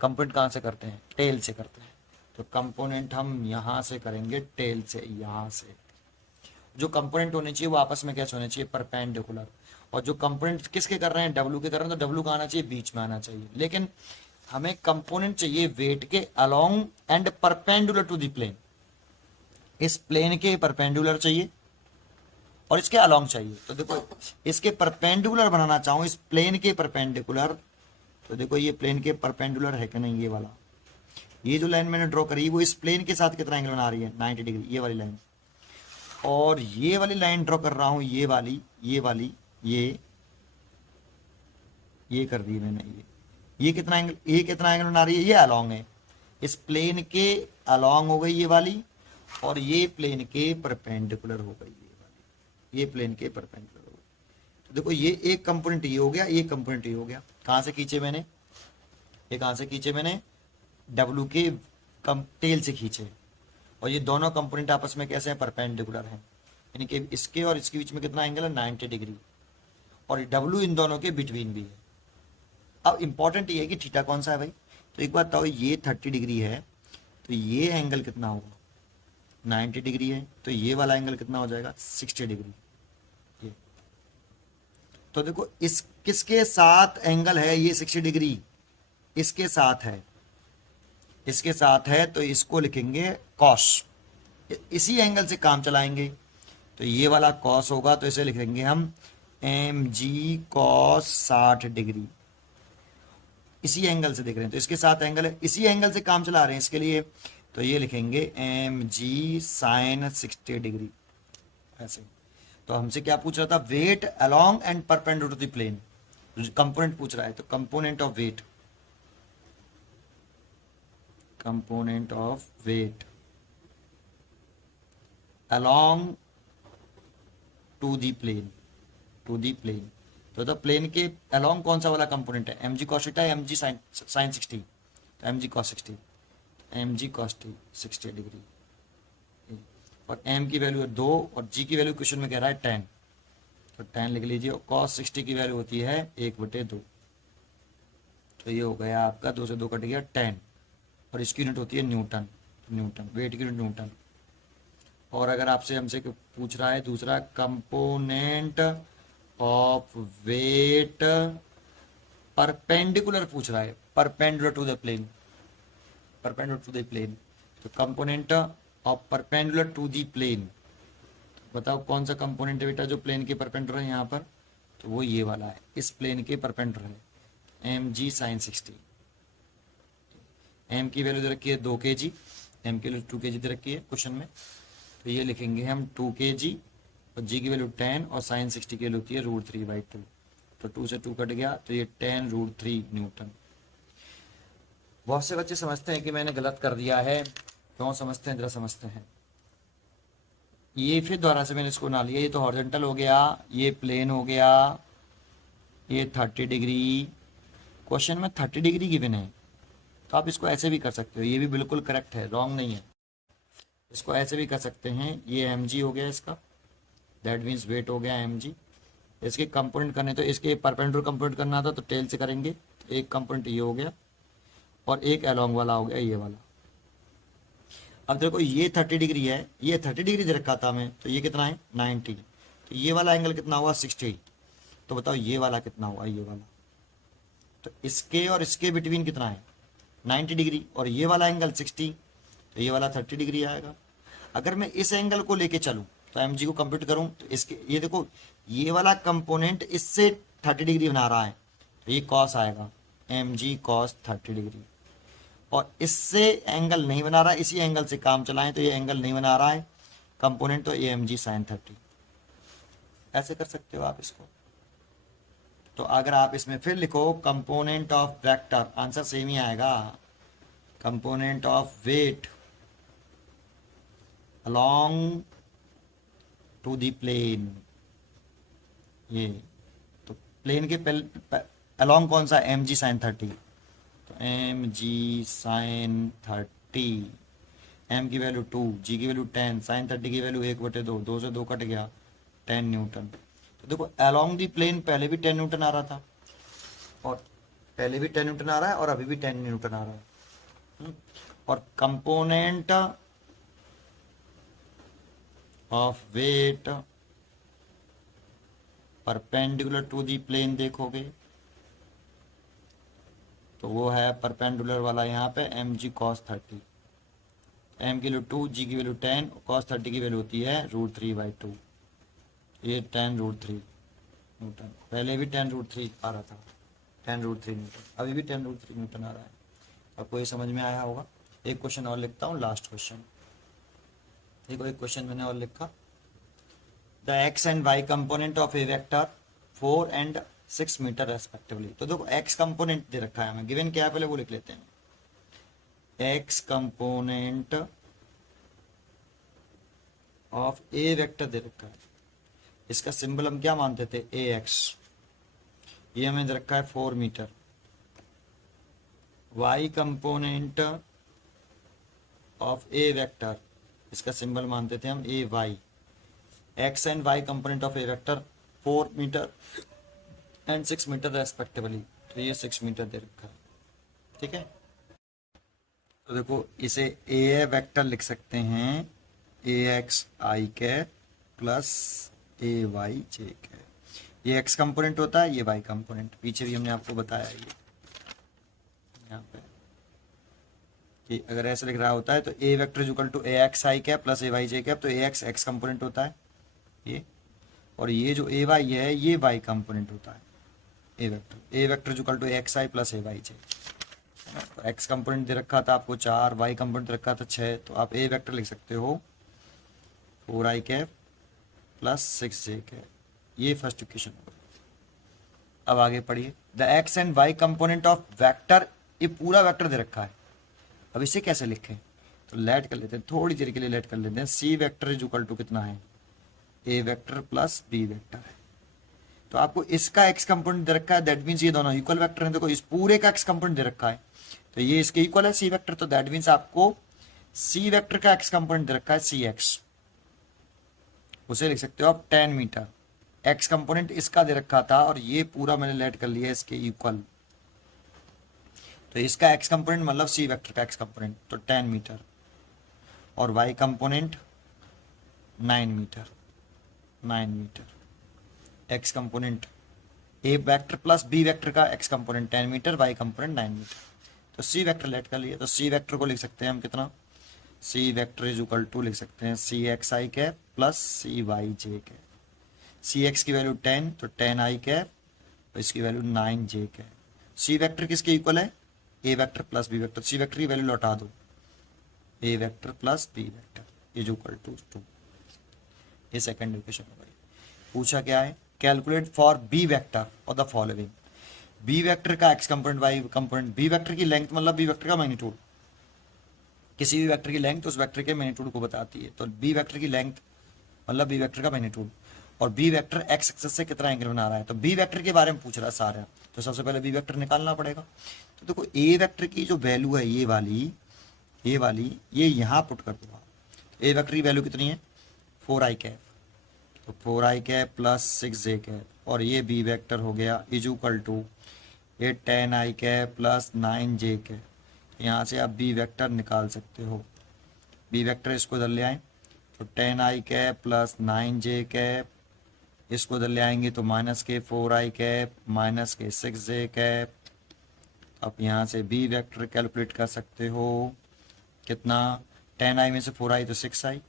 कंपोनेंट कहाँ से करते हैं, टेल से करते हैं। तो कंपोनेंट हम यहाँ से करेंगे, टेल से, यहाँ से। जो कंपोनेंट होने चाहिए वो आपस में कैसे होने चाहिए, परपेंडिकुलर। और जो कंपोनेंट किसके कर रहे हैं, W के कर रहे हैं, तो W का आना चाहिए बीच में आना चाहिए। लेकिन हमें कंपोनेंट चाहिए वेट के along and perpendicular to the plane, इस प्लेन के परपेंडिकुलर चाहिए और इसके अलोंग चाहिए। तो देखो इसके परपेंडिकुलर बनाना चाहूँ, इस प्लेन के परपेंडिकुलर, तो देखो ये प्लेन के परपेंडिकुलर है कि नहीं, ये वाला, ये जो लाइन मैंने ड्रॉ करी वो इस प्लेन के साथ कितना एंगल बना रही है, 90 डिग्री, ये वाली लाइन। और ये वाली लाइन ड्रॉ कर रहा हूं, ये वाली, ये वाली, ये कर दी मैंने, ये कितना एंगल, ये कितना एंगल बना रही है, ये अलोंग है, इस प्लेन के अलोंग हो गई ये वाली, और ये प्लेन के परपेंडिकुलर हो गई ये वाली, ये प्लेन के परपेंडिकुलर हो गई। तो देखो ये एक कंपोनेंट ये हो गया, ये कंपोनेंट ये हो गया। कहां से खींचे मैंने, ये कहां से खींचे मैंने, W के टेल से खींचे। और ये दोनों कंपोनेंट आपस में कैसे हैं, परपेंडिकुलर हैं, यानी कि इसके और इसके बीच में कितना एंगल है, 90 डिग्री, और W इन दोनों के बिटवीन भी है। अब इंपॉर्टेंट ये है कि थीटा कौन सा है भाई, तो एक बात बताओ, ये 30 डिग्री है तो ये एंगल कितना होगा, 90 डिग्री है, तो ये वाला एंगल कितना हो जाएगा, 60 डिग्री। ये तो देखो इस किसके साथ एंगल है, ये 60 डिग्री इसके साथ है, इसके साथ है, तो इसको लिखेंगे कॉस, इसी एंगल से काम चलाएंगे। तो ये वाला कॉस होगा, तो इसे लिखेंगे हम mg cos 60 डिग्री, इसी एंगल से देख रहे हैं, तो इसके साथ एंगल है, इसी एंगल से काम चला रहे हैं इसके लिए, तो ये लिखेंगे mg sin 60 डिग्री, ऐसे। तो हमसे क्या पूछ रहा था, weight along and perpendicular to the plane, component पूछ रहा है, तो component of weight, component of weight along to the plane, तो द प्लेन के अलोंग कौन सा वाला कंपोनेंट है, एम जी cos theta, m g sine 60, तो एम जी कॉस 60, एम जी कॉस 60 डिग्री, और एम की वैल्यू है 2 और जी की वैल्यू क्वेश्चन में कह रहा है 10, तो 10 लिख लीजिए। और कॉस 60 की वैल्यू होती है 1/2, तो ये हो गया आपका 2 से 2 कट गया 10, और इसकी यूनिट होती है न्यूटन, न्यूटन वेट की यूनिट न्यूटन। और अगर आपसे हमसे पूछ रहा है दूसरा, कंपोनेंट ऑफ वेट परपेंडिकुलर पूछ रहा है, perpendicular to the plane, perpendicular to the plane, तो component of perpendicular to the plane, बताओ कौन सा कंपोनेंट है बेटा जो प्लेन के परपेंडिकुलर है यहाँ पर, तो वो ये वाला है, इस प्लेन के परपेंडिकुलर है, एम जी साइन 60। एम की वैल्यू दे रखी है 2 kg, एम की वैल्यू 2 kg दे रखी है क्वेश्चन में, तो ये लिखेंगे हम 2 kg, और जी की वैल्यू 10 और साइन 60 की वैल्यू होती है √3/2, तो 2 से 2 कट गया, तो ये 10 √3 न्यूटन। बहुत से बच्चे समझते हैं कि मैंने गलत कर दिया है, क्यों समझते हैं जरा समझते हैं। ये फिर दोबारा से मैंने इसको ना लिया, ये तो हॉरिजॉन्टल हो गया, ये प्लेन हो गया, ये 30 डिग्री, क्वेश्चन में 30 डिग्री गिवन है, तो आप इसको ऐसे भी कर सकते हो, ये भी बिल्कुल करेक्ट है, रॉन्ग नहीं है। इसको ऐसे भी कर सकते हैं, ये एम जी हो गया इसका, दैट मीन्स वेट हो गया एम जी। इसके कंपोनेंट करने, तो इसके परपेंडिकुलर कंपोनेंट करना था तो टेल से करेंगे, तो एक कंपोनेंट ये हो गया और एक अलोंग वाला हो गया ये वाला। अब देखो ये 30 डिग्री है, ये 30 डिग्री दे रखा था हमें, तो ये कितना है 90, तो ये वाला एंगल कितना हुआ 60, तो बताओ ये वाला कितना हुआ, ये वाला, तो इसके और इसके बिटवीन कितना है 90 डिग्री, और ये वाला एंगल 60, तो ये वाला 30 डिग्री आएगा। अगर मैं इस एंगल को लेके चलूं, तो एम जी को कंप्यूट करूं, तो इसके ये देखो ये वाला कंपोनेंट इससे 30 डिग्री बना रहा है, तो ये कॉस आएगा, एम जी कॉस 30 डिग्री, और इससे एंगल नहीं बना रहा है, इसी एंगल से काम चलाएं, तो ये एंगल नहीं बना रहा है कंपोनेंट, तो ये एम जी साइन 30, ऐसे कर सकते हो आप इसको। तो अगर आप इसमें फिर लिखो component of vector, answer same ही आएगा, component of weight along to the plane, ये तो प्लेन के along कौन सा, एम जी साइन 30, तो एम जी साइन 30, एम की वैल्यू 2, जी की वैल्यू 10, साइन 30 की वैल्यू 1/2, 2 से 2 कट गया 10 न्यूटन। तो देखो along दी प्लेन पहले भी 10 न्यूटन आ रहा था, और पहले भी 10 न्यूटन आ रहा है, और अभी भी 10 न्यूटन आ रहा है। और component of weight perpendicular to the plane देखोगे, तो वो है परपेंडिकुलर वाला यहाँ पे एम जी कॉस 30, एम की वैल्यू 2, जी की वैल्यू 10, कॉस 30 की वैल्यू होती है √3/2, ये 10 √3 न्यूटन, पहले भी 10 √3 आ रहा था, 10 √3 न्यूटन, अभी भी 10 √3 न्यूटन आ रहा है। आपको ये समझ में आया होगा। एक क्वेश्चन और लिखता हूँ, लास्ट क्वेश्चन देखो, एक क्वेश्चन मैंने और लिखा, the x and Y component of A vector 4 and 6 metre respectively. तो देखो एक्स कंपोनेंट दे रखा है हमें, गिवन क्या है पहले वो लिख लेते हैं, X component of A vector दे रखा है, इसका सिंबल हम क्या मानते थे, ए एक्स, ये हमें दे रखा है 4 metre. Y component of A vector, इसका सिंबल मानते थे हम A Y, X and Y component of A vector 4 metre and 6 metre respectively, तो ये 6 मीटर दे रखा है, ठीक है। तो देखो इसे ए वेक्टर लिख सकते हैं, ए X I cap plus A Y J cap, ये एक्स कंपोनेंट होता है, ये वाई कंपोनेंट, पीछे भी हमने आपको बताया ये यहाँ पे कि अगर ऐसे लिख रहा होता है, तो A vector is equal to A X I cap plus A Y J cap, तो ए एक्स एक्स कंपोनेंट होता है ये, और ये जो ए वाई है ये वाई कंपोनेंट होता है, A vector is equal to A X I plus A Y J. X component दे रखा था आपको 4, वाई कंपोनेंट दे रखा था 6, तो आप ए वेक्टर लिख सकते हो 4i cap plus 6j cap, ये फर्स्ट इक्वेशन होगा। अब आगे पढ़िए, the x and Y component of vector, ये पूरा वेक्टर दे रखा है, अब इसे कैसे लिखें, तो लेट कर लेते हैं, थोड़ी देर के लिए लेट कर लेते हैं। सी वेक्टर इज इक्वल टू कितना है, A vector plus B vector है, तो आपको इसका एक्स कंपोनेंट दे रखा है, दैट मीन्स ये दोनों इक्वल वेक्टर हैं। देखो इस पूरे का एक्स कंपोनेंट दे रखा है तो ये इसके इक्वल है सी वेक्टर, तो दैट मीन्स आपको सी वेक्टर का एक्स कंपोनेंट दे रखा है सी एक्स, उसे लिख सकते हो आप 10 मीटर। एक्स कंपोनेंट इसका दे रखा था और ये पूरा मैंने लेट कर लिया इसके इक्वल, तो इसका एक्स कंपोनेंट मतलब सी वेक्टर का एक्स कंपोनेंट तो 10 मीटर, और Y component 9 metre, 9 metre. X component A vector plus B vector का x component 10 metre, Y component 9 metre. तो सी वेक्टर लेट कर लिया, तो सी वेक्टर को लिख सकते हैं हम कितना, C vector is equal to लिख सकते हैं C X I cap plus C Y J cap. C X की वैल्यू 10 तो 10 आई कैप, इसकी value 9 J cap. C vector किसके इक्वल है, A vector plus B vector. C vector की वैल्यू लौटा दो, A vector plus B vector is equal to 2। ये सेकंड इक्वेशन हो गई। पूछा क्या है, कैलकुलेट फॉर बी वेक्टर और द फॉलोइंग। बी वेक्टर का x component Y component, B vector की लेंथ मतलब बी वेक्टर का मैग्नीट्यूड, किसी भी वेक्टर की लेंथ उस वेक्टर के मैग्नीट्यूड को बताती है। तो बी वेक्टर की लेंथ मतलब बी वेक्टर का मैग्नीट्यूड, और बी वेक्टर एक्स एक्सिस से कितना एंगल बना रहा है। तो बी वेक्टर के बारे में पूछ रहा है सारा, तो सबसे पहले बी वेक्टर निकालना पड़ेगा। तो देखो ए वेक्टर की जो वैल्यू है ये वाली ये यहाँ पुट कर दो। ए वेक्टर की वैल्यू कितनी है 4 आई कैप, तो 4 आई कैप प्लस 6 जे कैप, और ये बी वेक्टर हो गया इज इक्वल टू ये 10 I cap plus 9 J cap. यहाँ से आप बी वेक्टर निकाल सकते हो। बी वेक्टर इसको इधर ले आए तो 10 I cap plus 9 J cap, इसको इधर ले आएंगे तो माइनस के 4 आई कैप माइनस के 6 जे कैप। अब यहाँ से बी वेक्टर कैलकुलेट कर सकते हो कितना, 10 आई में से 4 आई तो 6 आई,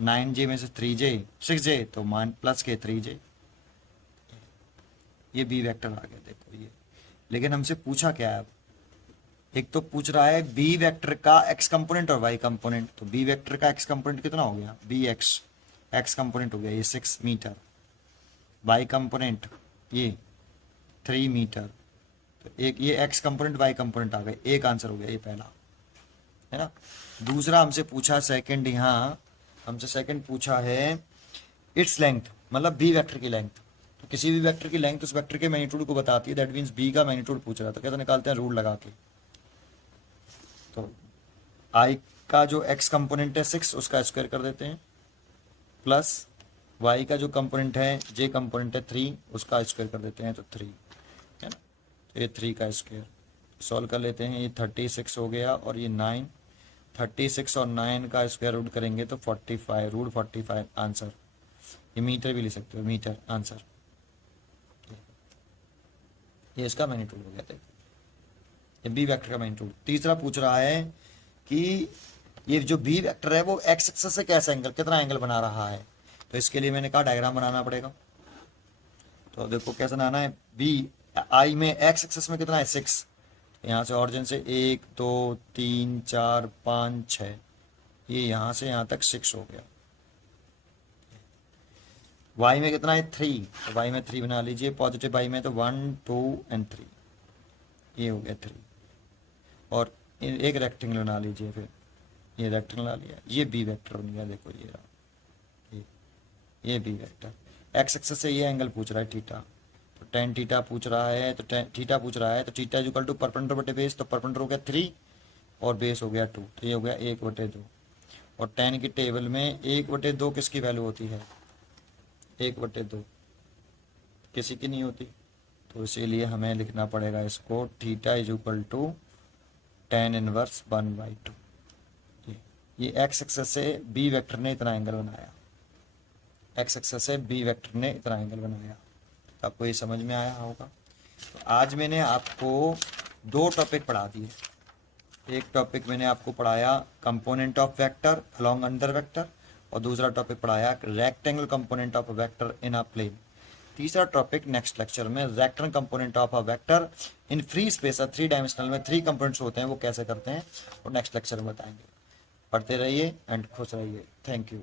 9 जे में से 3 जे 6 जे तो प्लस के 3 जे। ये बी वेक्टर आ गया देखो ये। लेकिन हमसे पूछा क्या है, अब एक तो पूछ रहा है बी वेक्टर का एक्स कंपोनेंट और वाई कंपोनेंट। तो बी वेक्टर का एक्स कंपोनेंट कितना हो गया, बी एक्स, एक्स कंपोनेंट हो गया ये 6 मीटर, वाई कंपोनेंट ये 3 मीटर। तो एक ये एक्स कंपोनेंट वाई कंपोनेंट आ गए, एक आंसर हो गया ये पहला, है ना। दूसरा हमसे पूछा सेकंड, यहाँ हमसे सेकंड पूछा है इट्स लेंथ मतलब बी वेक्टर की लेंथ। तो किसी भी वेक्टर की लेंथ उस वेक्टर के मैग्नीट्यूड को बताती है, दैट मीन्स बी का मैग्नीट्यूड पूछ रहा है। तो कैसे निकालते हैं, रूल लगा के। तो आई का जो एक्स कंपोनेंट है 6 उसका स्क्वायर कर देते हैं, प्लस वाई का जो कंपोनेंट है जे कंपोनेंट है 3 उसका स्क्वायर कर देते हैं, तो 3 है ना। तो ये 3 का स्क्वायर सॉल्व कर लेते हैं, ये 36 हो गया और ये 9, 36 और 9 का स्क्वायर रूट करेंगे तो 45, रूट 45 आंसर। ये मीटर भी ले सकते हो, मीटर आंसर। ये इसका मैग्नीट्यूड हो गया, देखो ये बी वेक्टर का मैग्नीट्यूड। तीसरा पूछ रहा है कि ये जो बी वेक्टर है वो एक्स एक्सिस से कैसा एंगल, कितना एंगल बना रहा है। तो इसके लिए मैंने कहा डायग्राम बनाना पड़ेगा। तो देखो कैसे बनाना है, बी आई में एक्स एक्सिस में कितना है 6, यहाँ से ऑरिजिन से 1 2 3 4 5 6, ये यहाँ से यहाँ तक 6 हो गया। वाई में कितना है 3, तो वाई में 3 बना लीजिए, पॉजिटिव वाई में तो 1 2 एंड 3, ये हो गया 3। और एक रेक्टेंगल बना लीजिए, फिर ये रेक्टेंगल बना लिया, ये बी वेक्टर बन गया। देखो ये रहा ये बी वेक्टर। एक्स एक्सिस से ये एंगल पूछ रहा है थीटा, तो tan थीटा पूछ रहा है, तो थीटा पूछ रहा है तो थीटा इक्वल टू परपेंडिकुलर बटे बेस, तो परपेंडिकुलर हो गया 3 और बेस हो गया 2, तो ये हो गया 1/2। और tan की टेबल में 1/2 किसकी वैल्यू होती है, 1/2 किसी की नहीं होती। तो इसीलिए हमें लिखना पड़ेगा इसको theta is equal to tan inverse 1/2। ये एक्स एक्सिस से बी वेक्टर ने इतना एंगल बनाया, एक्स एक्सिस से बी वेक्टर ने इतना एंगल बनाया। तो आपको ये समझ में आया होगा। तो आज मैंने आपको 2 टॉपिक पढ़ा दिए। एक टॉपिक मैंने आपको पढ़ाया component of vector along under vector, और दूसरा टॉपिक पढ़ाया rectangle component of a vector in a plane. तीसरा टॉपिक नेक्स्ट लेक्चर में rectangle component of a vector in free space, 3 dimensional में 3 कंपोनेंट्स होते हैं वो कैसे करते हैं, और नेक्स्ट लेक्चर में बताएंगे। पढ़ते रहिए एंड खुश रहिए। Thank you.